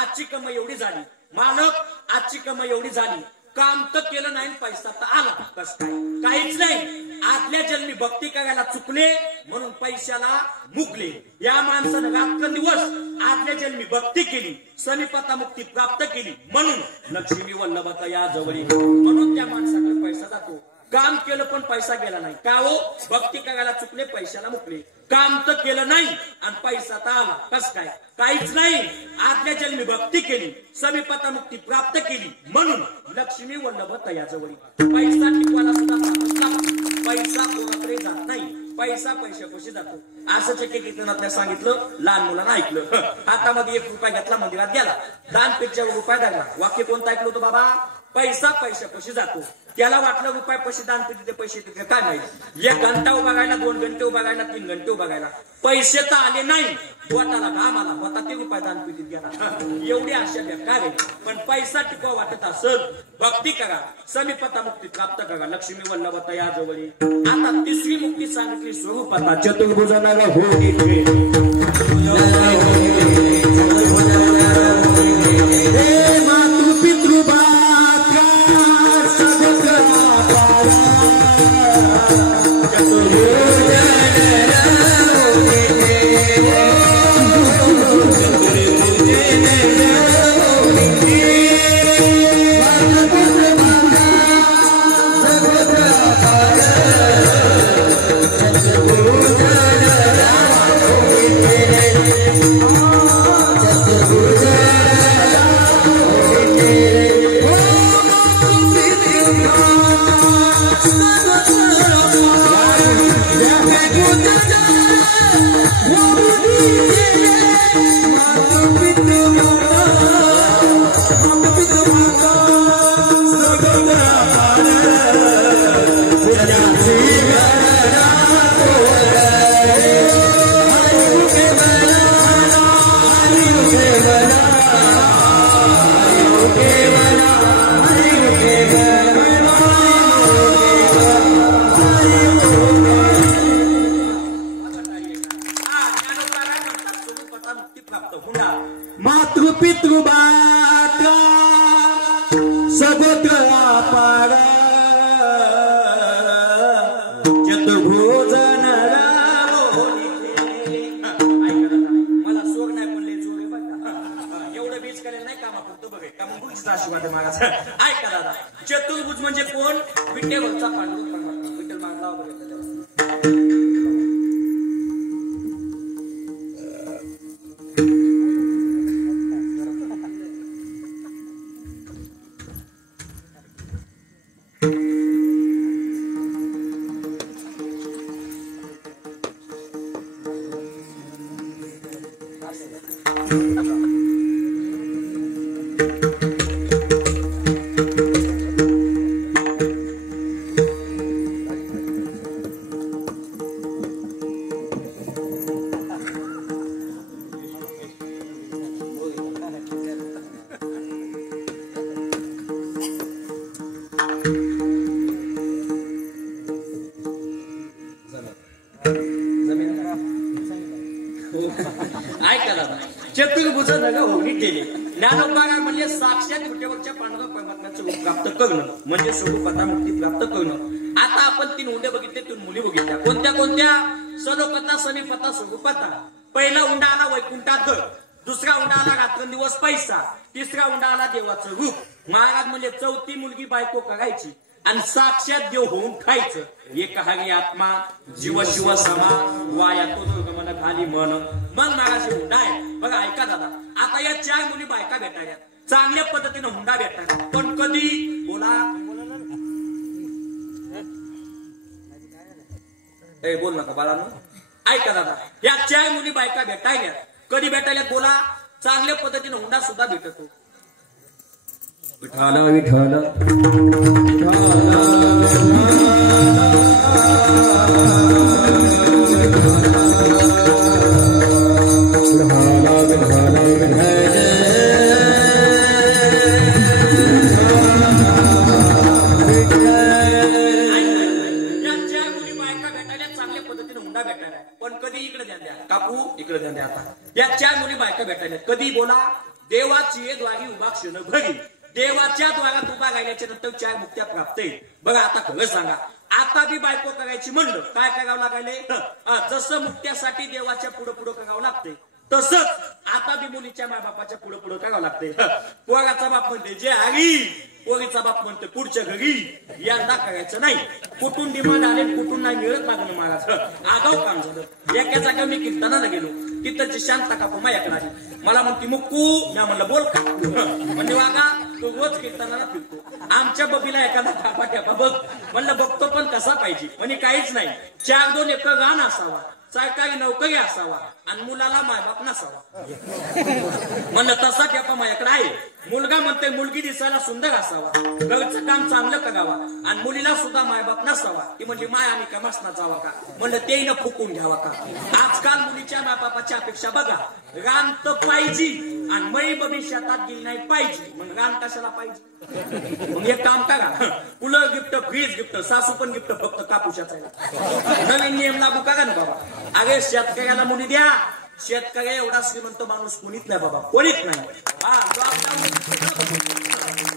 आजची कमाई एवढी झाली, मालक आजची कमाई एवढी झाली. काम तर केलं नाही, पैसा तर आला. कस काय? काहीच नाही. आदल्या जन्मी भक्ती करायला चुकले म्हणून पैशाला मुकले. या माणसानं रात्रंदिवस आदल्या जन्मी भक्ती केली, समीपता मुक्ती प्राप्त केली म्हणून लक्ष्मी वल्लभता या जवळी. म्हणून त्या माणसाकडे पैसा जातो. काम केलं पण पैसा गेला नाही. का हो? भक्ती करायला चुकले, पैशाला मुकले. काम तर केलं नाही आणि पैसा तर आला. कस काय? काहीच नाही. आदल्या जन्मी भक्ती केली, समीपता मुक्ती प्राप्त केली म्हणून लक्ष्मी वल्लभता या जवळी. पैसा टिकवायला सुद्धा पैसा कोणाकडे जात नाही. पैसा पैशापाशी जातो. असंच एक कीर्तनात सांगितलं, लहान मुलांना ऐकलं. हातामध्ये 1 रुपया घेतला, मंदिरात गेला, दान पेक्षा रुपया धरला. वाक्य कोणतं ऐकलं होतं बाबा? पैसा पैशापाशी जातो. त्याला वाटलं रुपये पैसे दान पेटीचे पैसे तिथे काय नाही. 1 घंटा उभा राहिला, 2 घंटे उभा राहिला, 3 घंटे उभा राहिला, पैसे तर आले नाही. पोटाला घाम आला, होता ते रुपये दान पेटीत गेला. एवढी आशा बेकार आहे. पण पैसा टिकवा वाटत असत, भक्ती करा, समीपता मुक्ती प्राप्त करा. लक्ष्मी वल्लभता या जवळी. आता तिसरी मुक्ती सांगितली स्वरूपाता चतुर्भुजाला होती. ऐका दादा, चतुर्भुज म्हणजे कोण? विठ्ठलचा पांडुरंग परमात्मा. विठ्ठल मानला चतुर्भुज नग होगी केली. ज्ञानोबा म्हणजे साक्षात विठ्ठलच्या पांडुरंग परमात्म्याचं रूप प्राप्त करणं म्हणजे स्वरूपता मुक्ती प्राप्त करणं. आता आपण 3 उंडे बघितले, 3 मुली बघितल्या. कोणत्या कोणत्या? सलोकता, समीपता, स्वरूपता. पहिला उंडा आला वैकुंठात, दुसरा उंडा आला रात्रंदिवस पैसा, तिसरा उंडा आला देवाचं रूप. महाराज म्हणजे 4थी मुलगी बायको करायची आणि साक्षात देव होऊन खायचं. एक हरी आत्मा जीव शिव समा वायातो दुर्गमन खाली मन. मग महाराज हुंडा आहे बघा. ऐका दादा, आता या 4 मुली बायका भेटायला चांगल्या पद्धतीने हुंडा भेटायला, पण कधी? बोला बोल नका बाळांनो. ऐका दादा, या 4 मुली बायका भेटायला कधी भेटायला? बोला. चांगल्या पद्धतीने हुंडा सुद्धा भेटतो. विठाला विठाला इकडे ध्यान द्या. आता या 4 मुली बायका भेटायला कधी? बोला. देवाची द्वारी उभा क्षण भरी. देवाच्या द्वारात उभा राहिल्याच्या नंतर 4 मुक्त्या प्राप्त आहेत. बघा आता खरं सांगा, आता बी बायको करायची म्हणलं काय करावं लागायले? जसं मुक्त्यासाठी देवाच्या पुढं पुढं करावं लागते, तसंच आता बी मुलीच्या मायबापाच्या पुढं पुढं करावं लागते. पोराचा बाप म्हणते जे हरी, पोरीचा बाप म्हणते पुढच्या घरी. यंदा करायचं नाही. कुठून डिमांड आले, कुठून नाही मिळत मागणं महाराज. आगाव काम झालं. एका जागा मी कीर्तनाला गेलो, तिथं शांत काकू माझ्याकडे आली. मला म्हणती मुक्कू. मी म्हणलं बोल का? म्हणजे वागा तो रोज कीर्तनाला फिरतो. आमच्या बबीला एखादा कापा ठेपा बघ. म्हणलं बघतो पण कसा पाहिजे. म्हणजे काहीच नाही. 4-2 एकर रान असावा, सरकारी नोकरी असावा आणि मुलाला मायबाप नसावा. म्हणलं तसा ठेपा माझ्याकडे आहे. मुलगा म्हणते मुलगी दिसायला सुंदर असावा, घरचं काम चांगलं करावा आणि मुलीला सुद्धा मायबाप नसावा. ती म्हणजे माय आम्ही का मसना जावा का. म्हणलं ते न फुकून घ्यावा का. आजकाल मुलीच्या मायबापाच्या अपेक्षा बघा, रान तर पाहिजे आणि मै बबी शेतात गेली नाही पाहिजे. मग रान कशाला पाहिजे. मग एक काम करा, कूलर गिफ्ट, फ्रीज गिफ्ट, सासू पण गिफ्ट, फक्त कापूशाचा नवीन नियम लागू करा ना बाबा. अरे शेतकऱ्याला मुली द्या. शेतकरी एवढा श्रीमंत माणूस कोणीच नाही बाबा, कोणीच नाही. हा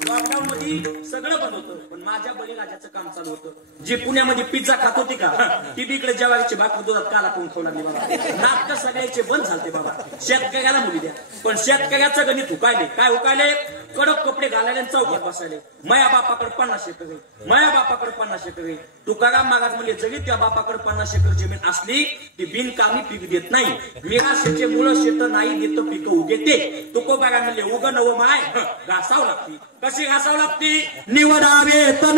लॉकडाऊन मध्ये सगळं बंद होतं, पण माझ्या बळीराजाचं काम चालू होतं. जी पुण्यामध्ये पिझ्झा खात होती का, ती इकडे जेवायची भाकरी दुधात काला करून खाऊ लागली बाबा. नाटक सगळ्याचे बंद झालते बाबा. शेतकऱ्याला मुली द्या. पण शेतकऱ्याचं गणित हुकायले. काय हुकायले. कडक कपडे घालायला चौकात बसायले. माया बापाकडे 50 एकर आहे, माया बापाकडे 50 एकर आहे. तुकाराम महाराज म्हणजे जरी त्या बापाकडे 50 एकर जमीन असली ती बिनकामी पीक देत नाही. निराशेचे मुळ शेत नाही देत पीक उगेते. तुकोबारा म्हणले उग नव माय घासावं लागते. कशी घासावं लागते. निवडावे तन,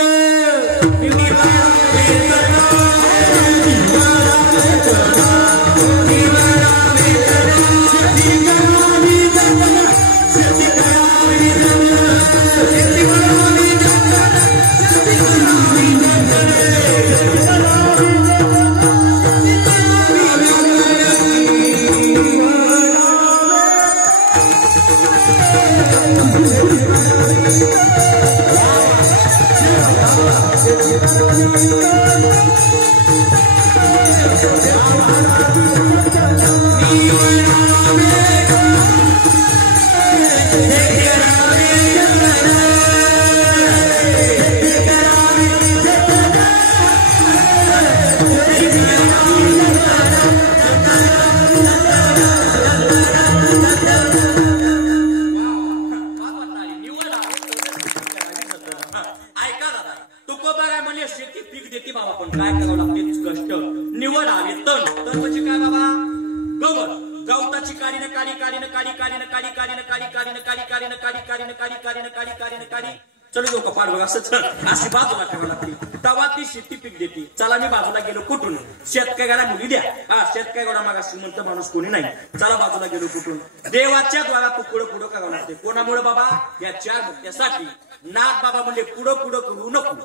अशी बाजूला ठेवा लागते. तेव्हा ती शेती पीक देते. चला मी बाजूला गेलो कुठून. शेतकऱ्याला मुली द्या. हा शेतकऱ्याला मागा श्रीमंत माणूस कोणी नाही. चला बाजूला गेलो कुठून. देवाच्या द्वारा तू पुढं पुढं करावं लागते. कोणामुळे बाबा. या 4 मुक्त्यासाठी. नाथ बाबा म्हणजे पुढं पुढं करू नको,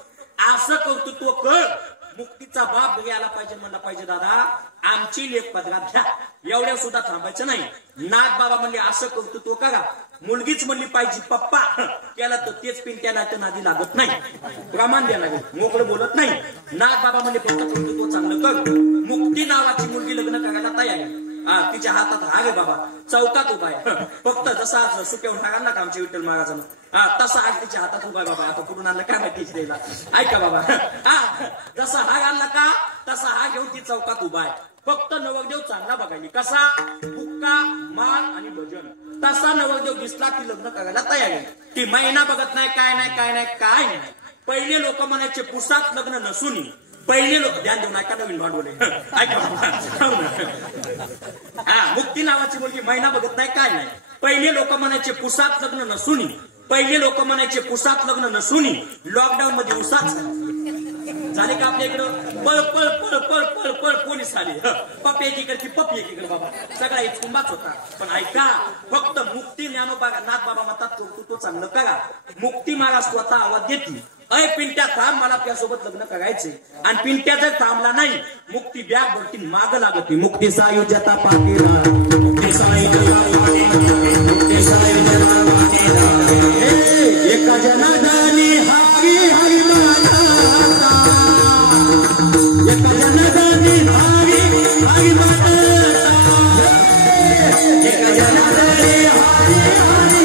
असं कर्तृत्व कर. मुक्तीचा बाप घरी आला पाहिजे म्हणला पाहिजे. दादा आमची लेख पदरात घ्या. एवढ्या सुद्धा थांबायचं नाही. नाथ बाबा म्हणले असं कर्तृत्व करा. मुलगीच म्हणली पाहिजे पप्पा केला तर तेच पिंट्या नाट्य नादी लागत नाही. प्रमाण द्या लागेल. मोकळं बोलत नाही. नाथ बाबा म्हणले फक्त कर्तृत्व चांगलं कर. मुक्ती नावाची मुलगी लग्न करायला तयार आहे. तिच्या हातात हार आहे बाबा. चौकात उभा आहे. फक्त जसा सुक्याहून हार आणला का आमच्या विठ्ठल महाराजांना, तसा हार तिच्या हातात उभा आहे बाबा. आता कुठून आणला काय माहिती द्यायला. ऐका बाबा. जसा हार आणला का तसा हार घेऊन ती चौकात उभा आहे. फक्त नवरदेव चांगला बघायली. कसा. बुक्का, माळ आणि भजन. तसा नवरदेव दिसला की लग्न करायला तयार आहे. ती महिना बघत नाही, काय नाही काय नाही काय नाही. पहिले लोक म्हणायचे पुसात लग्न नसून. पहिले लोक ध्यान देऊ नका. नवीन भांडवले ऐका. मुक्ती नावाची मुलगी महिना बघत नाही काय नाही. पहिले लोक म्हणायचे पुसात लग्न नसून. पहिले लोक म्हणायचे पुसात लग्न नसून. लॉकडाऊन मध्ये उसाच झाले का आपल्या इकडं. पळ पळ पळ पळ पळ पळ पोलीस आले. पप्पी एकीकडे की पप्पी एकीकडे बाबा. सगळा इचकुंबाच होता. पण ऐका फक्त मुक्ती ज्ञानोबा नाथ बाबा म्हणतात कर्तृत्व चांगलं करा. मुक्ती मला स्वतः आवाज देते. अय पिंट्या थांब, मला त्यासोबत लग्न करायचे. आणि पिंट्या जर थांबला नाही मुक्ती बॅग भरती माग लागते. मुक्ती सायुज्यता पाटीला, मुक्ती सायुज्यता पाटीला, मुक्ती सायुज्यता पाटीला. एका जनादानी हरी हरी माता, एका जनादानी हरी हरी माता, एका जनादानी हरी हरी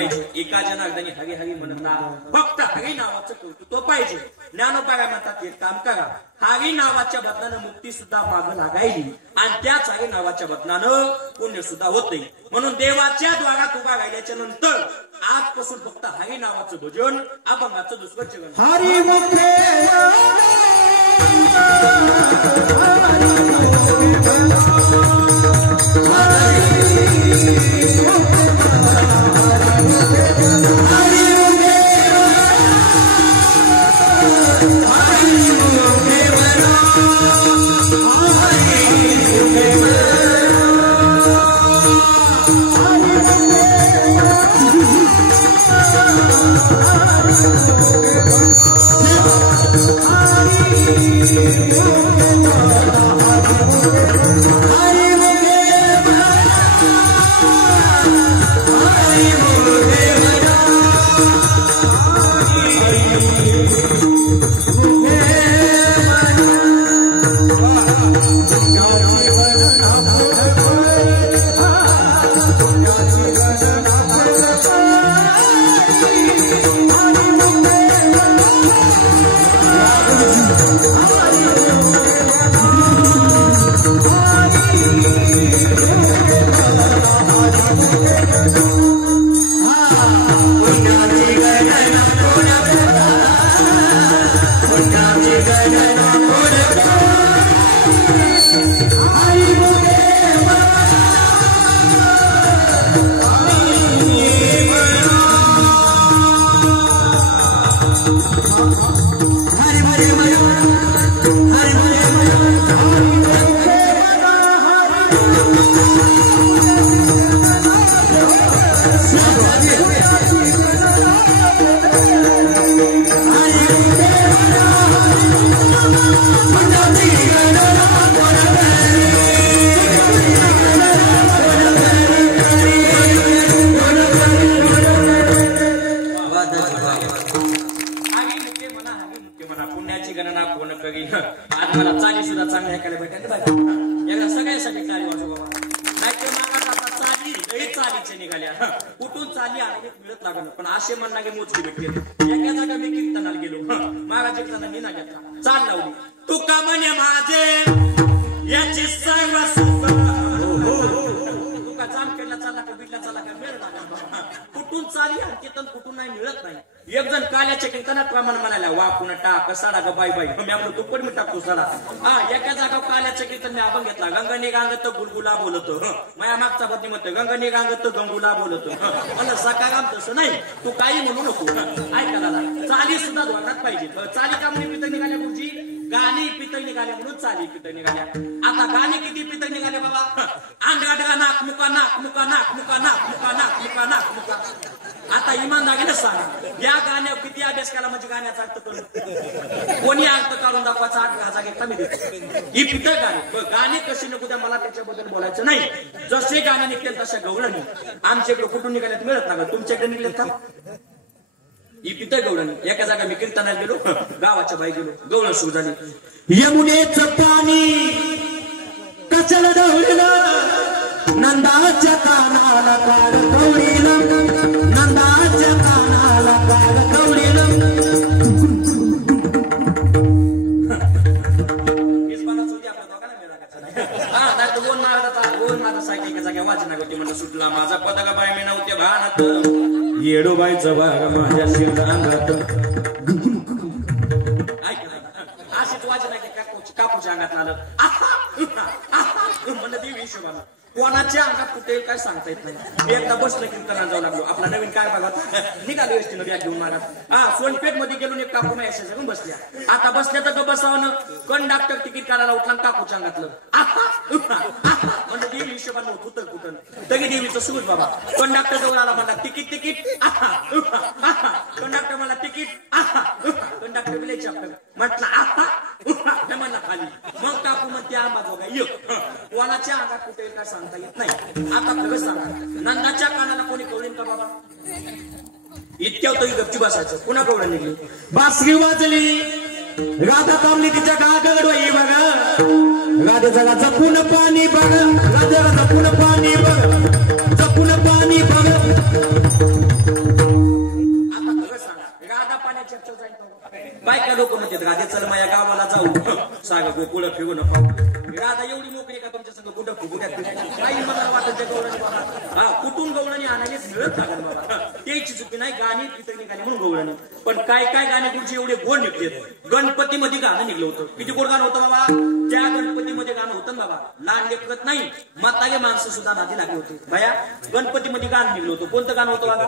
पाहिजे. एका जनार्दनी हरी हरी म्हणता फक्त हरी नावाचं कर्तृत्व पाहिजे. ज्ञानोबा म्हणतात एक काम करा, हरी नावाच्या बदलानं मुक्ती सुद्धा मागं लागायली आणि त्याच हरी नावाच्या बदलानं पुण्य सुद्धा होत नाही. म्हणून देवाच्या द्वारात उभा राहिल्याच्या नंतर आजपासून फक्त हरी नावाचं भजन, अभंगाचं दुसरं जगन. हरी मुखे कुठून चाली आणि मिळत लागलं. पण असे म्हणणं की मोजकी भेटते. एका जागा मी कीर्तनाला गेलो, महाराज कीर्तनाने ना घेतला, चाल लावली. तुका म्हणे माझे याची सर्व तुका जामखेडला चालला का बीडला चालला का मिळत लागला. कुठून चाली आणि कीर्तन कुठून नाही मिळत नाही. एक जण काल्याच्या कीर्तनात प्रमाण म्हणाला वाकून टाक सडा ग बाई बाई मी आपलं तुपट मी टाकतो सडा. हा एका जागा काल्याच्या कीर्तन मी आपण घेतला. गंगाने गांगत गुलगुला बोलतो. माया मागचा बदली म्हणतो गंगाने गांगत गंगुला बोलतो. मला सकाराम तसं नाही, तू काही म्हणू नको. ऐका दादा, चाली सुद्धा धोरणात पाहिजे. चाली का म्हणून पितळ निघाल्या गुरुजी, गाणी पितळ निघाले म्हणून चाली पितळ निघाल्या. आता गाणी किती पितळ निघाले बाबा? आंधळा नाक मुका नाक मुका नाक मुका नाक मुका नाक मुका नाक मुका. आता इमानदारीने सांग, या गाण्यावर किती अभ्यास केला म्हणजे गाण्याचा अर्थ करून कोणी अर्थ काढून दाखवायचा 8,000 घेतला मी देतो. ही पितळ गाणी. गाणी कशी नको द्या, मला त्याच्याबद्दल बोलायचं नाही. जसे गाणे निघतील तशा गवळणी आमच्याकडे कुठून निघाल्यात मिळत ना का? तुमच्याकडे निघलेत का? ही पितळ गवळणी. एका जागा मी कीर्तनाला गेलो, गावाच्या बाई गेलो, गवळण सुरू झाली. यमुनेचं पाणी कचल ढवळलं, नंदाच्या कानाला काळ कवळीलं, नंदाच्या कानाला काळ कवळीलं. सुटला माझा पदक बाय मी नव्हते भानात, येडोबाईचा भाग माझ्या शिरंगात. अशीच वाजना की काकूच्या अंगात आलं. म्हणलं देवी हिशोबानं कोणाच्या अंगात कुठे काय सांगता येत नाही. मी एकदा बसलं कीर्तनाला जाऊ लागलो. आपला नवीन काय बघा निघालो एसटीनं बॅग घेऊन महाराज. सोनपेठ मध्ये गेलो, एक काकू माझ्या घेऊन बसल्या. आता बसल्या तर बसावं, कंडक्टर तिकीट काढायला उठला काकूच्या अंगातलं. म्हणजे देवी हिशोबानं कुठं कुठं तरी देवीचं सुरूच बाबा. कंडक्टर जवळ आला, म्हणला तिकीट तिकीट. कंडक्टर मला तिकीट. कंडक्टर बिलायची आपल्याला म्हटलं म्हणला खाली. मग काकू म्हणते आंबा जोगा ये. कोणाच्या अंगात कुठे काय सांगता येत नाही. आता खरं सांगा, नंदाच्या कानाला कोणी कवळीन का बाबा? इतक्या तरी गपची बसायचं. पुन्हा कवळण निघली, बासरी वाजली, राधा तांबली तिच्या गागड वही बघा, राधेचा जपून पाणी बघा, राधेला जपून पाणी बघ, जपून पाणी पाणी बघ राधा पाण्याच्या बायका लोक म्हणतात राधे चल माझ्या गावाला जाऊ साग गोकुळ फिरून पाहू राधा एवढी मोकळी का तुमच्या संग कुठं फुगुड्यात काही मला वाटत गवळणी बाबा हा कुठून गवळणी आणायलाच मिळत लागल बाबा त्याची चुकी नाही गाणी तिथे निघाली म्हणून गवळणी पण काय काय गाणे तुमचे एवढे गोड निघतात गणपतीमध्ये गाणं निघलं होतं किती गोड गाणं होतं बाबा त्या गणपतीमध्ये गाणं होतं ना बाबा लहान लेकरत नाही म्हातारे माणसं सुद्धा नादी लागली होती बाया गणपतीमध्ये गाणं निघलं होतं कोणतं गाणं होतं बाबा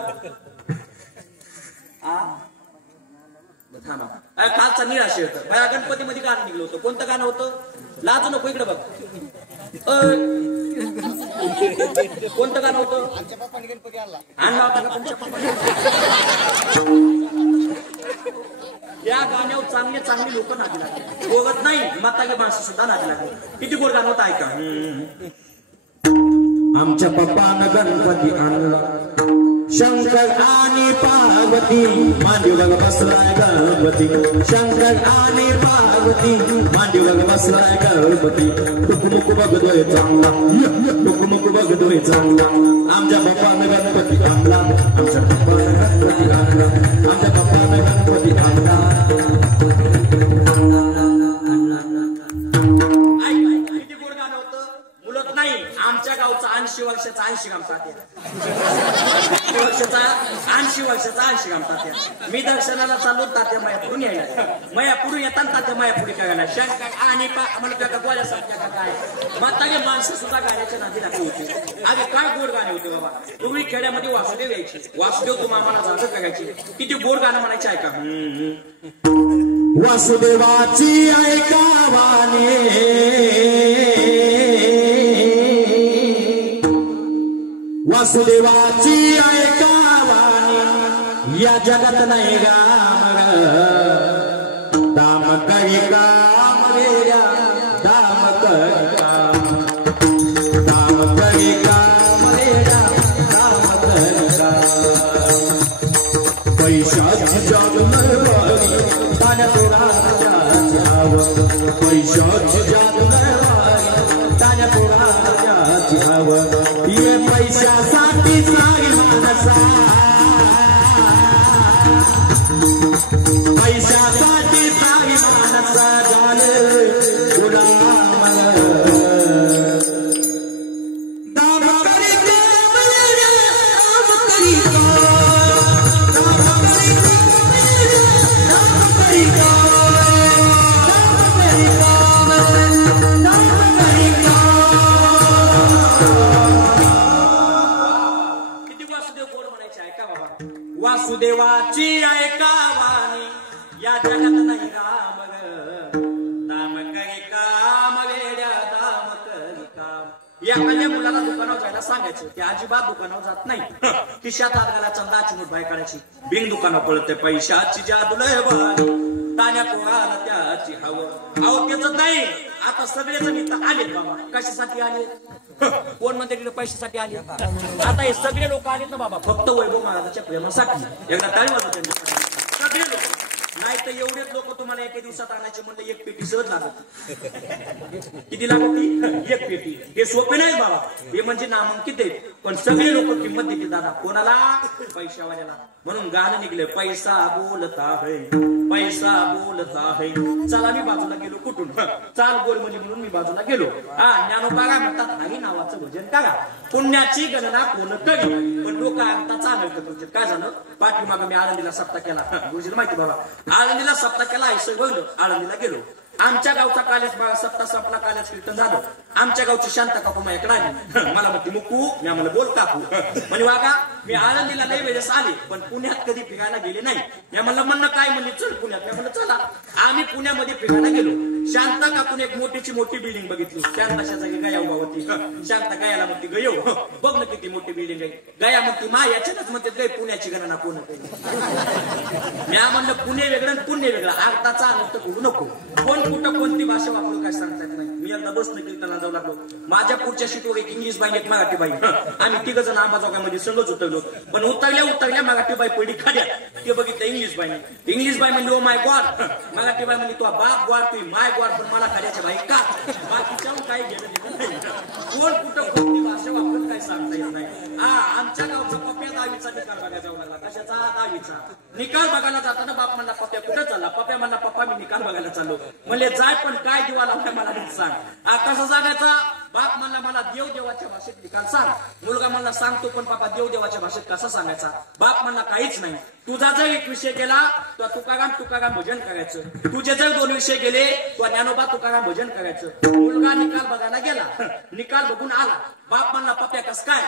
कालचा निराशे होतं बाया गणपतीमध्ये गाणं निघलं होतं कोणतं गाणं होतं लाजू नको इकडे बघ कोणतं गाणं होतं आणला होता का तुमच्या पप्पाने या गाण्यावर चांगले चांगले लोक नादी लागले बोलत नाही म्हातारे माणसं सुद्धा नादी लागले किती गोड गाणं होतं ऐका आमच्या पप्पानं गणपती आणला शंकर आणि पार्वती मांडीवर बसलाय गणपती शंकर आणि पार्वती मांडीवर बसलाय गणपती टुकमुक बघतोय चांगला टुकमुक बघतोय चांगला आमच्या पप्पानं गणपती आणला आमच्या पप्पानं गणपती आणला आमच्या पप्पानं गणपती आणला किती गोड गाणं होतं मुलत नाही आमच्या गावचा 80 वर्षाचा 80 ग्राम तात्या 80 वर्षाचा 80 ग्राम तात्या मी दर्शनाला चाललो तात्या मायापुरून यायला मायापुरून येताना तात्या मायापुरी करायला शंकर आणि म्हणत का गोळ्यासारख्या काय म्हातारे माणसं सुद्धा गाण्याच्या नादी लागली होती आधी काय गोड गाणे होते बाबा पूर्वी खेड्यामध्ये वासुदेव यायचे वासुदेव तुम्हाला जादू करायची किती गोड गाणं म्हणायचे ऐका वासुदेवाची ऐकावाने वासुदेवाची ऐकावानी या जगत नाही राम दाम करी काम रे दाम करी काम दाम करी काम रे दाम करी काम पैशाची जाग नरवारी तान्या पोराची आवड पैशाची जाग नरवारी तान्या पोराची आवड ये पैशासाठी सारी माणसा पैशासाठी सारी माणसा झाले गुलाम दाम करी काम रे दाम करी वासुदेवाची ऐकावानी या जगात नाही राम दाम करी काम वेड्या दाम करी काम एखाद्या मुलाला दुकानावर जायला सांगायचं की अजिबात दुकानावर जात नाही खिशात हात घाला चंदाची नोट बाहेर काढायची बिन दुकानावर पळते पैशाची जादू लय बारी तान्या पोराला त्याची हवं अहो त्याच नाही आता सगळेजण इथं आले बाबा कशासाठी आले कोण म्हणते तिकडे पैशासाठी आले आता हे सगळे लोक आलेत ना बाबा फक्त वैभव महाराजाच्या प्रेमासाठी एकदा टाळी वाजवा त्यांच्यासाठी सगळे लोक नाही तर एवढेच लोक तुम्हाला एके दिवसात आणायचे म्हणलं एक पेटी सहज लागत किती लागत एक पेटी हे सोपे नाही बाबा हे म्हणजे नामांकित आहेत पण सगळे लोक किंमत देते दादा कोणाला पैशावाल्याला म्हणून गाणं निघले पैसा बोलता है पैसा बोलता है चला मी बाजूला गेलो कुठून चाल गोल म्हणजे म्हणून मी बाजूला गेलो ज्ञानोबा म्हणतात नाही नावाचं भजन करा पुण्याची गणना कोण करी पण लोक आता चालत काय झालं पाठीमागं मी आळंदीला सप्ताह केला गुरुजीला माहिती बाबा आळंदीला सप्ताह केला ऐसं बघलं आळंदीला गेलो आमच्या गावचा कालेज सप्ताह संपला कालेज कीर्तन झालं आमच्या गावची शांता काकू माझ्याकडे आली मला म्हणते मुकू मी आम्हाला बोल काकू म्हणजे वागा मी आळंदीला लई वेळेस आले पण पुण्यात कधी फिरायला गेले नाही मी म्हणलं काय म्हणले चल पुण्यात मी म्हणलं चला आम्ही पुण्यामध्ये फिरायला गेलो शांता काकून एक मोठी बिल्डिंग बघितली शांताच्या जागी गया उभा होती शांता गयाला म्हणते गयो बघ ना किती मोठी बिल्डिंग आहे गया म्हणते मा याच्यातच म्हणते गय पुण्याची गणना कोण मी म्हणलं पुणे वेगळं पुण्य वेगळं अर्धाचा अर्थ करू नको कोण कुठं कोणती भाषा वापरू काय सांगता येत नाही मी एकदा बसणं कीर्तनाला जाऊ लागलो माझ्या पुढच्या सीटवर एक इंग्लिश बाई एक मराठी बाई आम्ही तिघ जण आंबाजोगाईमध्ये संगच उतरलो पण उतरल्या मराठी बाई पडली खाड्यात ते बघितलं इंग्लिश बाई म्हणली ओ माय गॉड मराठी बाई म्हणली तू बाप गॉड तू माय गॉड पण मला खाड्याच्या बाई का बाकीच्या काही घेणं कोण कुठं कोणती भाषा वापरून काय सांगता येत नाही आमच्या गावचा पप्प्या 10वीचा निकाल बघायला जाऊ लागला. कशाचा? 10वीचा निकाल बघायला जाताना बाप म्हणला पप्प्या कुठे चालला? पप्प्या म्हणला पप्पा मी निकाल बघायला चाललो. म्हणले जाय पण काय दिवा लावला मला नीट सांग. कसं सांगायचा? बाप म्हणला मला देवाच्या भाषेत निकाल सांग. मुलगा म्हणला सांगतो पण बाबा देवाच्या भाषेत कसा सांगायचा? बाप म्हणला काहीच नाही. तुझा जर एक विषय गेला तर तुकाराम भजन करायचं. तुझे जर 2 विषय गेले तर ज्ञानोबा तुकाराम भजन करायचं. मुलगा निकाल बघायला गेला. निकाल बघून आला. बाप म्हणला पप्प्या कस काय?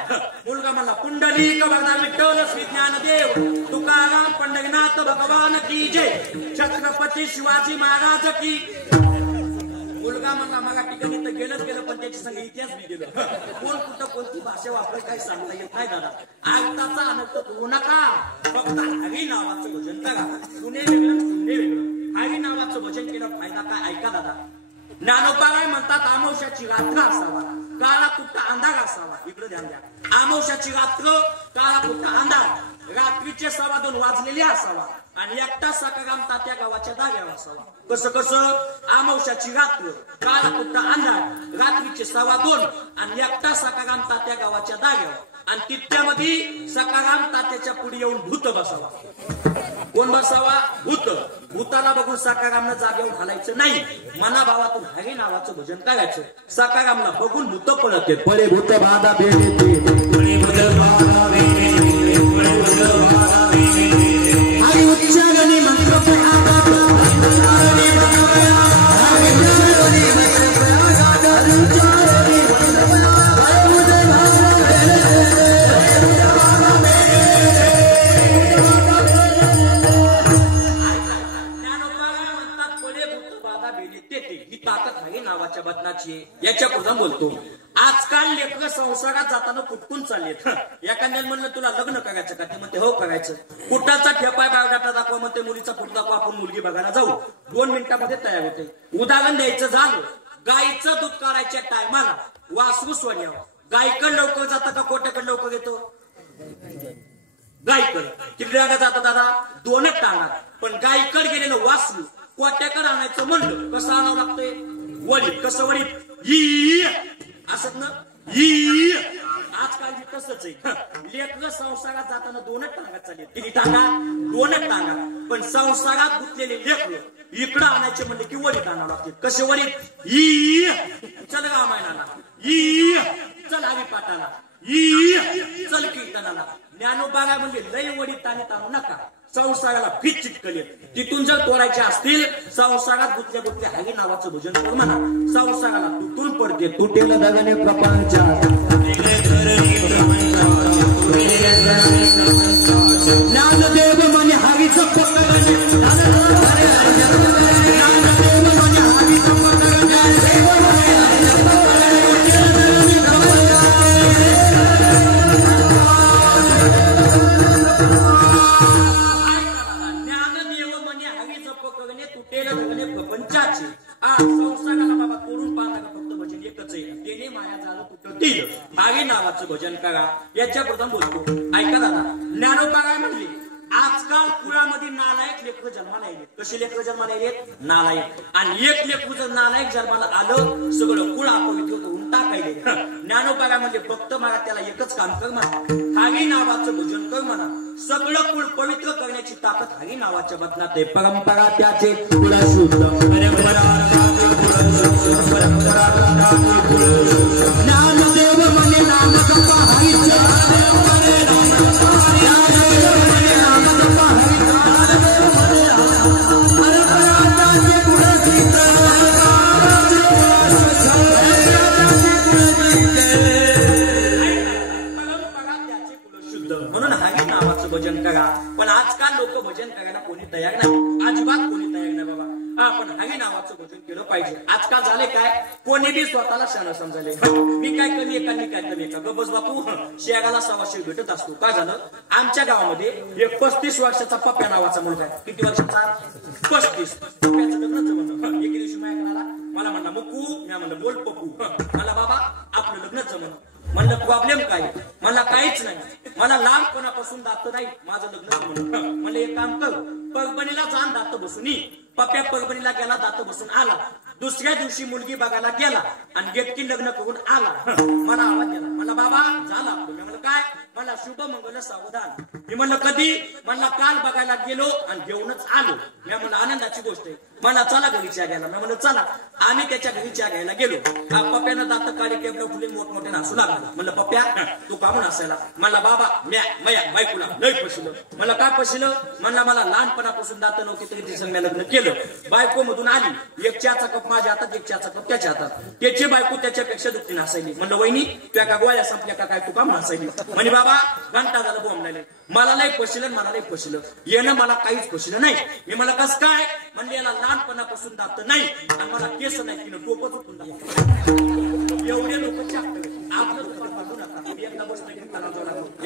मुलगा म्हणला पुंडलिक वरदा विठ्ठल श्री ज्ञानदेव तुकाराम पंढरीनाथ भगवान की जय, छत्रपती शिवाजी महाराज की. मुलगा म्हणला मराठी गणित गेलं पण त्याची संग इतिहास बी गेलं. कोण कुठं कोणती भाषा वापर काही सांगता येत नाही दादा. आगताचा अनर्थ करू नका. फक्त हरी नावाचं भजन करा. पुणे वेगळं पुणे वेगळं. हरी नावाचं भजन केलं फायदा काय? ऐका दादा. ज्ञानोबा काय म्हणतात? अमावस्याची रात्र असावा, काळा कुठं अंधार असावा. इकडे ध्यान द्या. अमावस्याची रात्र, काळा कुठं अंधार, रात्रीचे 2:15 वाजलेले असावा आणि एकटा सकाराम तात्या गावाच्या दाग्यावर असावा. कसं? अमावस्याची रात्र, काळा कुठं अंधार, रात्रीचे 2:15 आणि एकटा सकाराम तात्या गावाच्या दाग्यावर. आणि तिथ्यामध्ये सकाराम तात्याच्या पुढे येऊन भूत बसावा. कोण बसावा? भूत. भूताला बघून सकारामनं जागेवर घालायचं नाही. मनाभावातून हरी नावाचं भजन करायचं. सकारामला बघून भूत पळत येत. पळे भूत बाधा भेटे, पळे भूत बाधा भेटे, पळे भूत बाधा भेटे. हरी उच्चारणी मंत्र प्रयागात, उच्चारणी मंत्र प्रयागात, उच्चारणी मंत्र प्रयागात, उच्चारणी मंत्र प्रयागात. पळे भूत बाधा भेटे. नावाच्या बदनाची याच्या पुढे बोलतो. आजकाल लेकरं संसारात जाताना कुटकून चाललेत. एखाद्याने म्हणलं तुला लग्न करायचं का? ते म्हणते हो करायचं. कुठाचा ठेपाय बायोडाटा दाखवा म्हणते. मुलीचा फोटो दाखवा, आपण मुलगी बघायला जाऊ. 2 मिनिटांमध्ये तयार होते. उदाहरण द्यायचं झालं, गाईचं दूध काढायच्या टायमाला वासरू सोन्यावर. गायकडे लवकर जातं का कोट्याकडे लवकर येतो? गायकडे. किती जागा जातं दादा? 2च टाळणार. पण गायकडे गेलेलं वासरू कोट्याकडे आणायचं म्हणलं कसं आणावं लागतंय? वडीत. कसं वडीत? असत ना. आजकाल तसंच आहे. लेकरं संसारात जाताना 2च टांगात चालले. किती टांगा? 2च टांगा. पण संसारात गुंतलेले लेकरं इकडं आणायचे म्हणले की वडीत आणावं लागते. कसे वडीत? चल रामायणाला, चल हरिपाठाला, चल कीर्तनाला. ज्ञानोबा म्हणजे लय वडीत आणि ताणू नका. संसाराला फीत चिटकले. तिथून जर तोडायचे असतील संसारात गुतल्या हरी नावाचं भजन कर म्हणा. संसाराला तुटून पडते. तुटेल दगने प्रपंचा, ज्ञानदेव म्हणे हरीचं पकड, ज्ञानदेव म्हणे हरीचं पकड, ज्ञानदेव म्हणे तुटेल दगने प्रपंचाचे. संसाराला बाबा तोडून पाहता का? फक्त भजन एकच आहे. तेने माया झालं तुटतील. हरी नावाचं भजन करा. याच्या प्रथम बोलतो. ऐका दादा. ज्ञानोबा काय म्हणले? आजकाल कुळामध्ये नालायक लेकरं जन्माला येत. कशी लेकरं जन्माला येत? नालायक. आणि एक लेकरू जर नालायक जन्माला आलं सगळं कुळ अपवित्र करून टाकायले. ज्ञानोबा काय म्हणले? फक्त मला त्याला एकच काम कर म्हणा. हरी नावाचं भजन कर म्हणा. सगळं कुळ पवित्र करण्याची ताकद हरी नावाच्या बदनात आहे. परंपरा त्याचे कुळ शुद्ध, ज्ञानदेव म्हणे नाम गप्पा हरीचं, म्हणून हरी नावाचं भजन करा. पण आजकाल लोक भजन करायला कोणी तयार नाही. अजिबात कोणी तयार नाही बाबा. आपण हरी नावाचं भजन केलं पाहिजे. आजकाल झाले काय? कोणी बी स्वतःला शाणं समजायले. मी काय कमी एकांनी काय कमी एका. गबस बापू शेगाला 100 भेटत असतो. काय झालं? आमच्या गावामध्ये एक 35 वर्षाचा पप्प्या नावाचा मुलगा आहे. किती वर्षाचा? 35. पप्प्याचं लग्न जमलं. एके दिवशी माझ्याकडे आला. मला म्हणला मुकू. मी म्हणलं बोल पप्पू. मला बाबा आपलं लग्न जमलं. म्हणलं प्रॉब्लेम काय? मला काहीच नाही. मला लहानपणापासून दात नाही. माझं लग्न जमलं. म्हणलं एक काम कर, परभणीला जाण दात बसून पप्प्या परभणीला गेला, दात बसून आला. दुसऱ्या दिवशी मुलगी बघायला गेला आणि गेटकी लग्न करून आला. मला आवाज दिला, मला बाबा झाला. मी म्हणलं काय? मला शुभ मंगल सावधान. मी म्हणलं कधी? मला काल बघायला गेलो आणि घेऊनच आलो. मी म्हणलं आनंदाची गोष्ट आहे. मला चला घरी चहा घ्यायला. मी म्हणलं चला. आम्ही त्याच्या घरी चहा घ्यायला गेलो. पप्प्यानं दात काळी टेबला फुले मोठमोठे हसू लागला. म्हणलं पप्प्या तू कामून हसायला? मला बाबा मया बायकोला लय पशिलं. मला काय पशिलं? म्हणला मला लहानपणापासून दात नव्हती तरी तिचं मी लग्न केलं. बायको मधून आली, एक चहाचा कप माझ्या हातात, एक चहाचा कप त्याच्या हातात. त्याची बायको त्याच्यापेक्षा दुखतीने हसायली. म्हणलं वहिनी त्या का गोळ्या संपल्या का काय? तू काम हसायली? म्हणे बाबा घंटा झालं बोंबलायले. मला लय पशिलं, मला लय पशिलं. येणं मला काहीच पशिलं नाही. मी मला कस काय? म्हणले याला लहानपणापासून दात नाही आणि मला केस नाही, तिनं टोपच उठून दाखवलं. एवढे लोक चाकतात. आपलं दुकान बांधू नका. एकदा बसलं की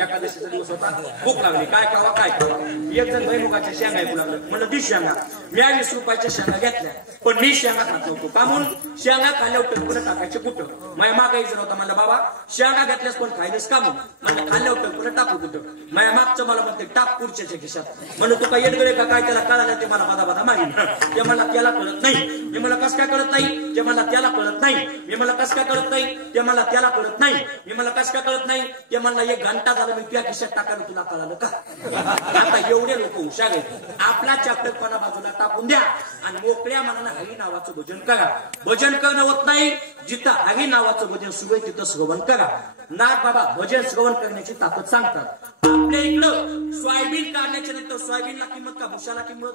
एकादशीचा दिवस होता, भूक लागली. काय खावा काय खावा? एक जण भैमुगाच्या शेंगा ऐकू लागलं. म्हणलं ती शेंगा. मी 20 रुपयाच्या शेंगा घेतल्या, पण मी शेंगा खात नव्हतो. का म्हणून? शेंगा खाल्ल्यावर टरकुलं टाकायचे कुठं? माझ्या मागे जर होता. म्हणलं बाबा शेंगा घेतल्यास पण खायलाच का? म्हणलं खाल्ल्यावर टरकुलं टाकू कुठं? माझ्या मागचं मला म्हणते टाक पुढच्याच्या खिशात. म्हणलं तू काय येडगळे का काय? त्याला कळालं ते मला बाधा मागीन. ते मला त्याला कळत नाही. मी मला कस काय कळत नाही? ते मला त्याला कळत नाही. मी मला कस काय कळत नाही? ते मला त्याला कळत नाही. मी मला कस काय कळत नाही? ते मला 1 घंटा झाला मी त्या खिशात टाकायला, तुला कळालं का? आता एवढे लोक हुशार आहेत. आपला चापटपणा बाजूला टाकून द्या आणि मोकळ्या मनानं हरी नावाचं भजन करा. भजन करणं होत नाही, जिथं हरी नावाचं भजन सुरू आहे तिथं श्रवण करा. नाथ बाबा भजन श्रवण करण्याची ताकद सांगतात. आपल्या इकडं सोयाबीन काढण्याच्या नंतर सोयाबीनला किंमत का भुशाला किंमत?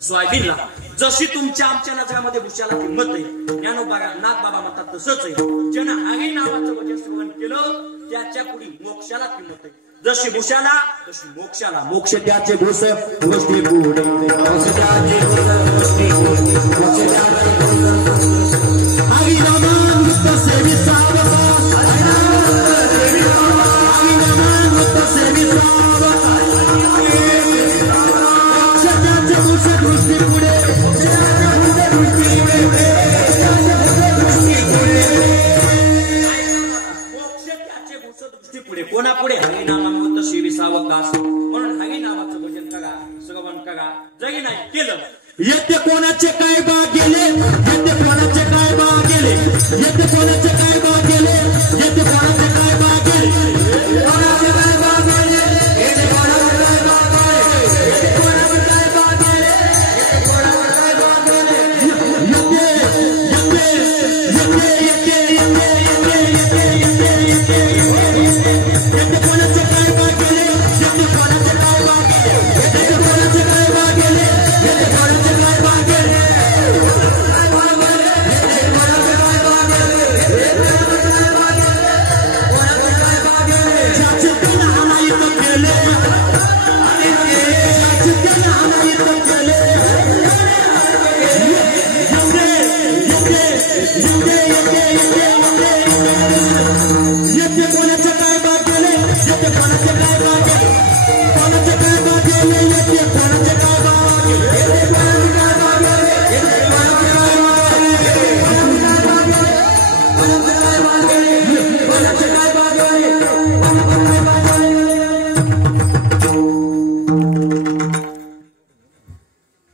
सोयाबीनला जशी तुमच्या आमच्या नजरामध्ये भुशाला किंमत आहे, ज्ञानोबा नाथ बाबा म्हणतात तसंच आहे. ज्यानं हरी नावाचं भजन श्रवण केलं त्याच्या पुढे मोक्षाला किंमत आहे. जशी भुशाला तशी मोक्षाला. मोक्ष त्याचे भूस गोष्टी पुढे. हरी नाम तसे विसावता, हरी नाम तसे विसावता. मोक्ष त्याचे भूस गोष्टी पुढे. कोणापुढे? हरी नामामृत शिवी सावकाश. म्हणून हरी नावाचं भजन करा, श्रवण करा. जरी नाही केलं येते कोणाचे काय बा गेले, येते कोणाचे काय बा गेले, येते कोणाचे काय बा गेले, येते कोणाचे काय बा गेले, कोणाचे काय बा गेले, येते कोणाचे काय बा गेले, येते कोणाचे काय बा गेले, येते कोणाचे काय बा गेले.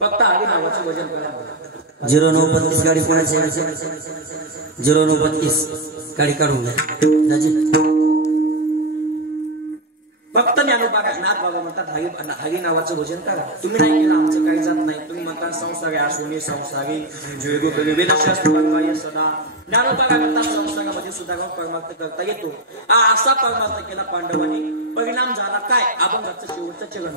फक्त हरी नावाचं भजन करा. 0935 गाडी कोणाची? 0935 गाडी काढून घ्या. फक्त ज्ञानोबा नाथ बाबा म्हणतात हरी नावाचं भजन करा. तुम्ही नाही केलं आमचं काही जात नाही. तुम्ही म्हणता संसारी आसोनी संसारी जयगो वेदशास्त्र बनवाय सदा. ज्ञानोबा म्हणतात संसारामध्ये सुद्धा परमार्थ करता येतो. असा परमार्थ केला पांडवांनी. परिणाम झाला काय? अभंगाचं शेवटचं चरण.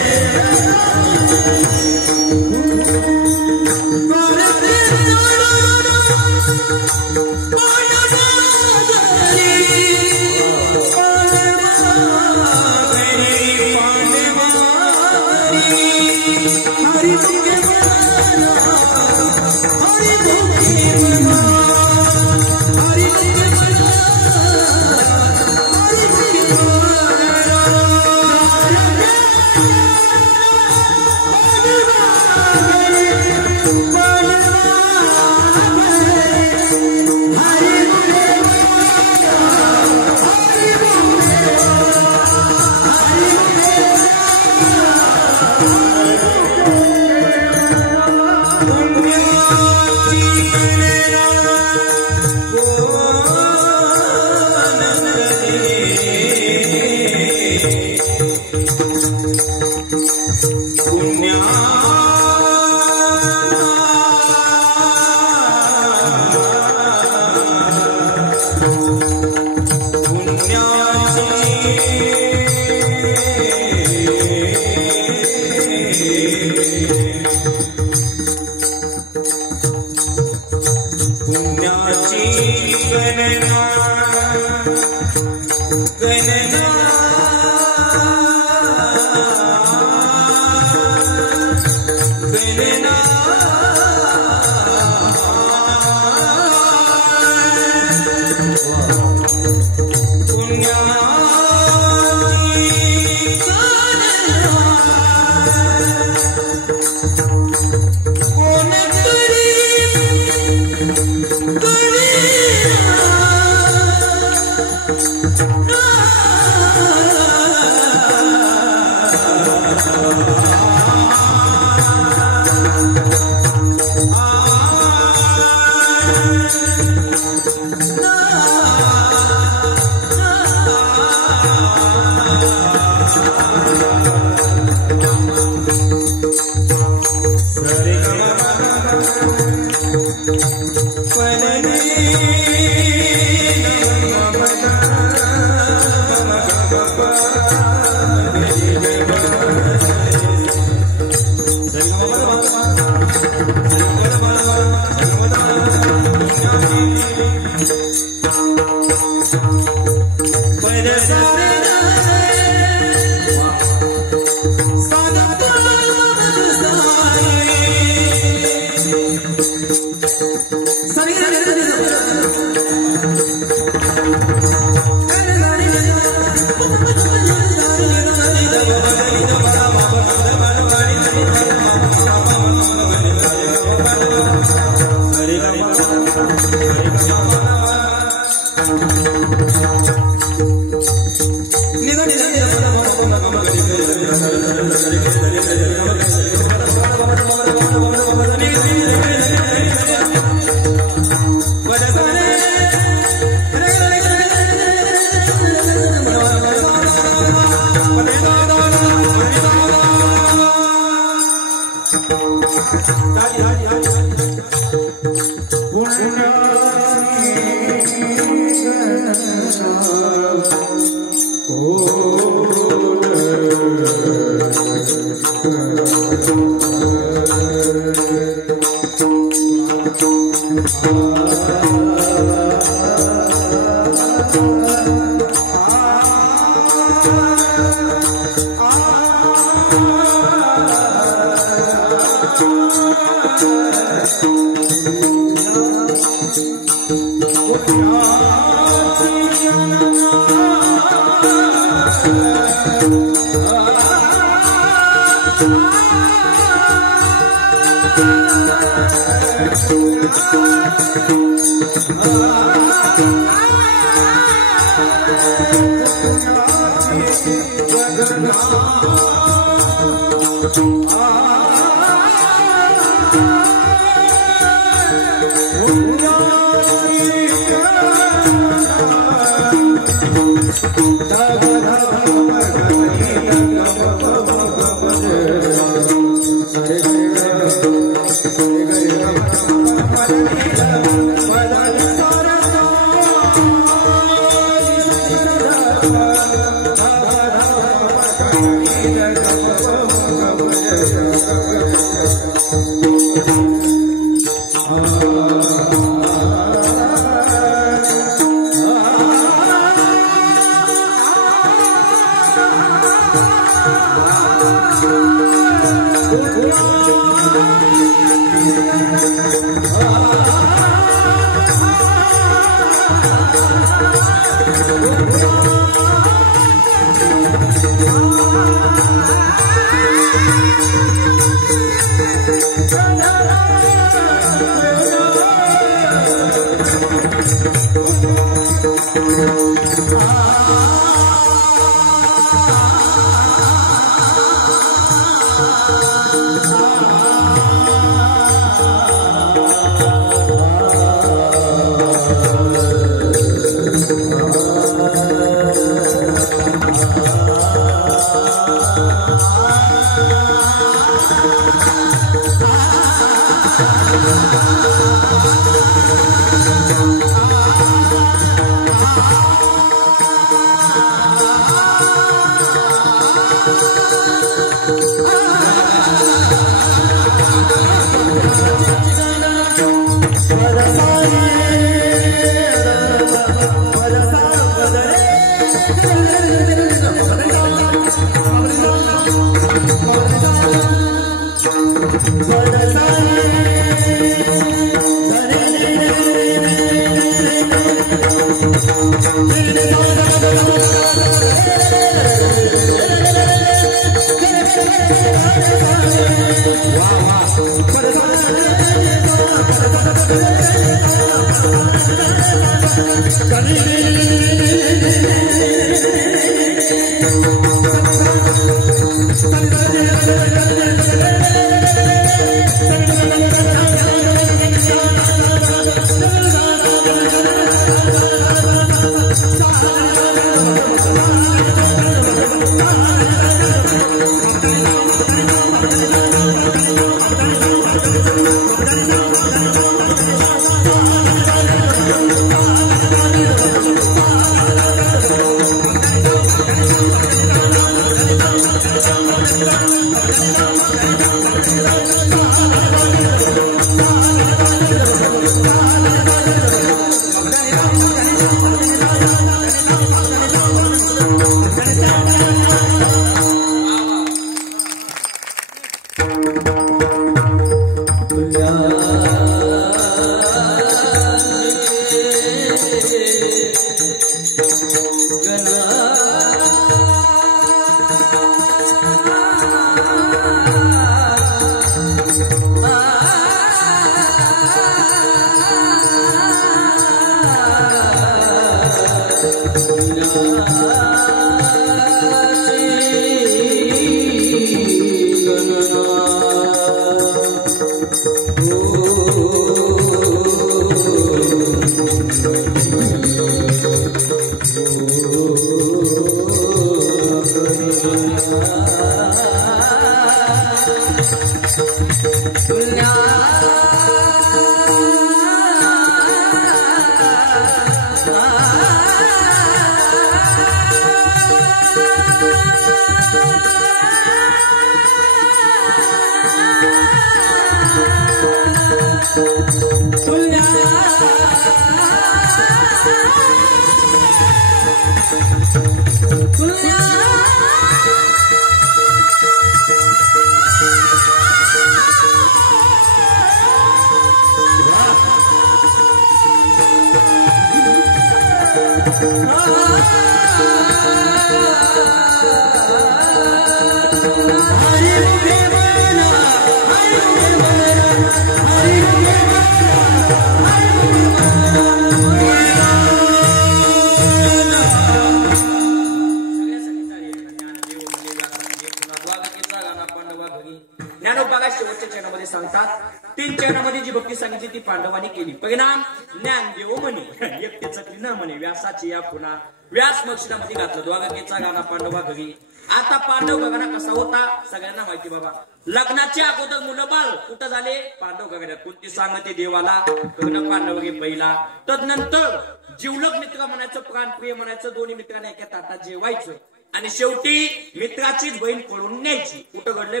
ज्ञानोबाला शेवटच्या चरणामध्ये सांगतात 3 चरणामध्ये जी भक्ती सांगितली ती पांडवांनी केली. परिणाम ज्ञानदेव म्हणे एकटे चकली न म्हणे व्यासाची या पुन्हा व्यास मक्षरामध्ये घातलं. द्वारकेचा गाणा पांडवा घरी. आता पांडव गगना कसा होता सगळ्यांना माहिती बाबा. लग्नाच्या अगोदर मुलं बाळ कुठं झाले पांडव गगनात. कोणती सांगते देवाला गगन पांडव गे पहिला. तदनंतर जीवलग मित्र म्हणायचं प्राणप्रिय म्हणायचं दोन्ही मित्रांना एका ताटात जेवायचं. आणि शेवटी मित्राचीच बहीण पळून न्यायची. कुठं घडले?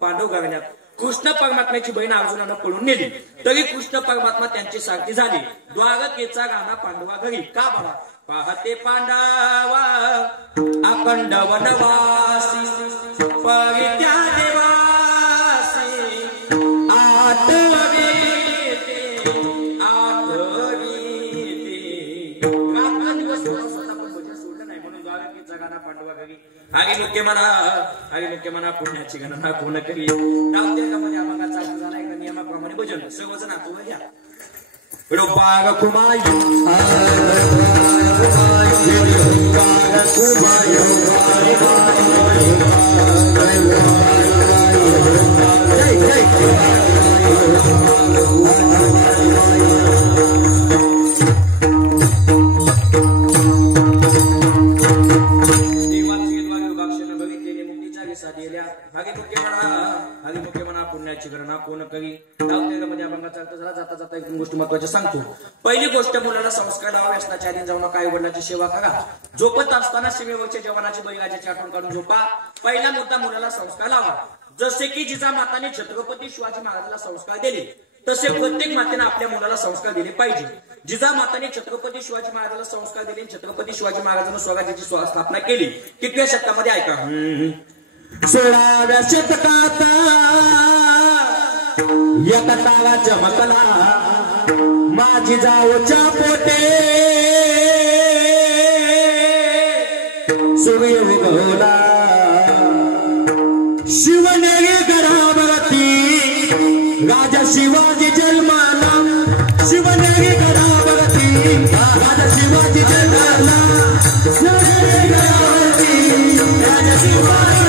पांडव घराण्यात कृष्ण परमात्म्याची बहीण अर्जुनानं पळून नेली. तरी कृष्ण परमात्मा त्यांची सारथी झाली. द्वारकेचा गाणा पांडवा घरी. का बघा? पाहते पांडवा अखंड वनवासी परित्या देवासी आठवी आगे मुख्य म्हणा पुण्याची गणना कोण करी. मध्ये अभंगाचा अर्थ झाला एकदा नियमाप्रमाणे भजन सर्वजण आतून घ्या. पुण्याची गणना कोण करी. मध्ये अभंगाचा अर्थ झाला. जाता जाता एक गोष्ट महत्वाची सांगतो. पहिली गोष्ट, मुलाला संस्कार लावा. व्यसनाच्या आधी जाऊ नका. आई वडिलांची सेवा करा. झोपत असताना सीमेवरच्या जवानाची बळीराजाची आठवण काढून झोपा. पहिला मुद्दा, मुलाला संस्कार लावा. जसे की जिजामाताने छत्रपती शिवाजी महाराजांना संस्कार दिले तसे प्रत्येक मातेने आपल्या मुलाला संस्कार दिले पाहिजे. जिजामाताने छत्रपती शिवाजी महाराजांना संस्कार दिले. छत्रपती शिवाजी महाराजांना स्वराज्याची स्थापना केली. कितव्या शतकामध्ये? ऐका. 16व्या शतकात एका तारा चमकला माझी जाऊच्या पोटे सूर्य उगवला शिवनेरी गडावरती राजा शिवाजी जन्माला. शिवनेरी गडावरती राजा शिवाजी जन्माला. शिवनेरी गडावरती राजा शिवाजी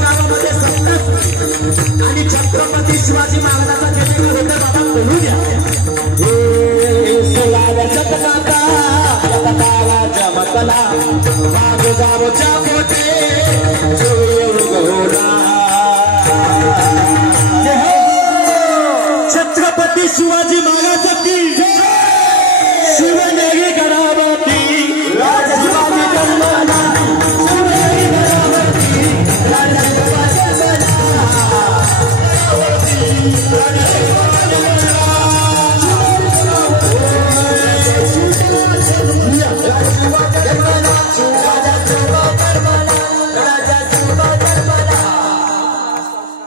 गावामध्ये सत्ता आणि छत्रपती शिवाजी महाराजांचा जन्म होता. बाबा बोलू द्या. 16व्या शतकात चमकला माझ्या गावच्या पोटे सूर्य उगवला. छत्रपती शिवाजी महाराज की शिवनेरी गडावरती राजा शिवाजी जन्माला. शिवनेरी गडावरती राजा शिवाजी जन्माला.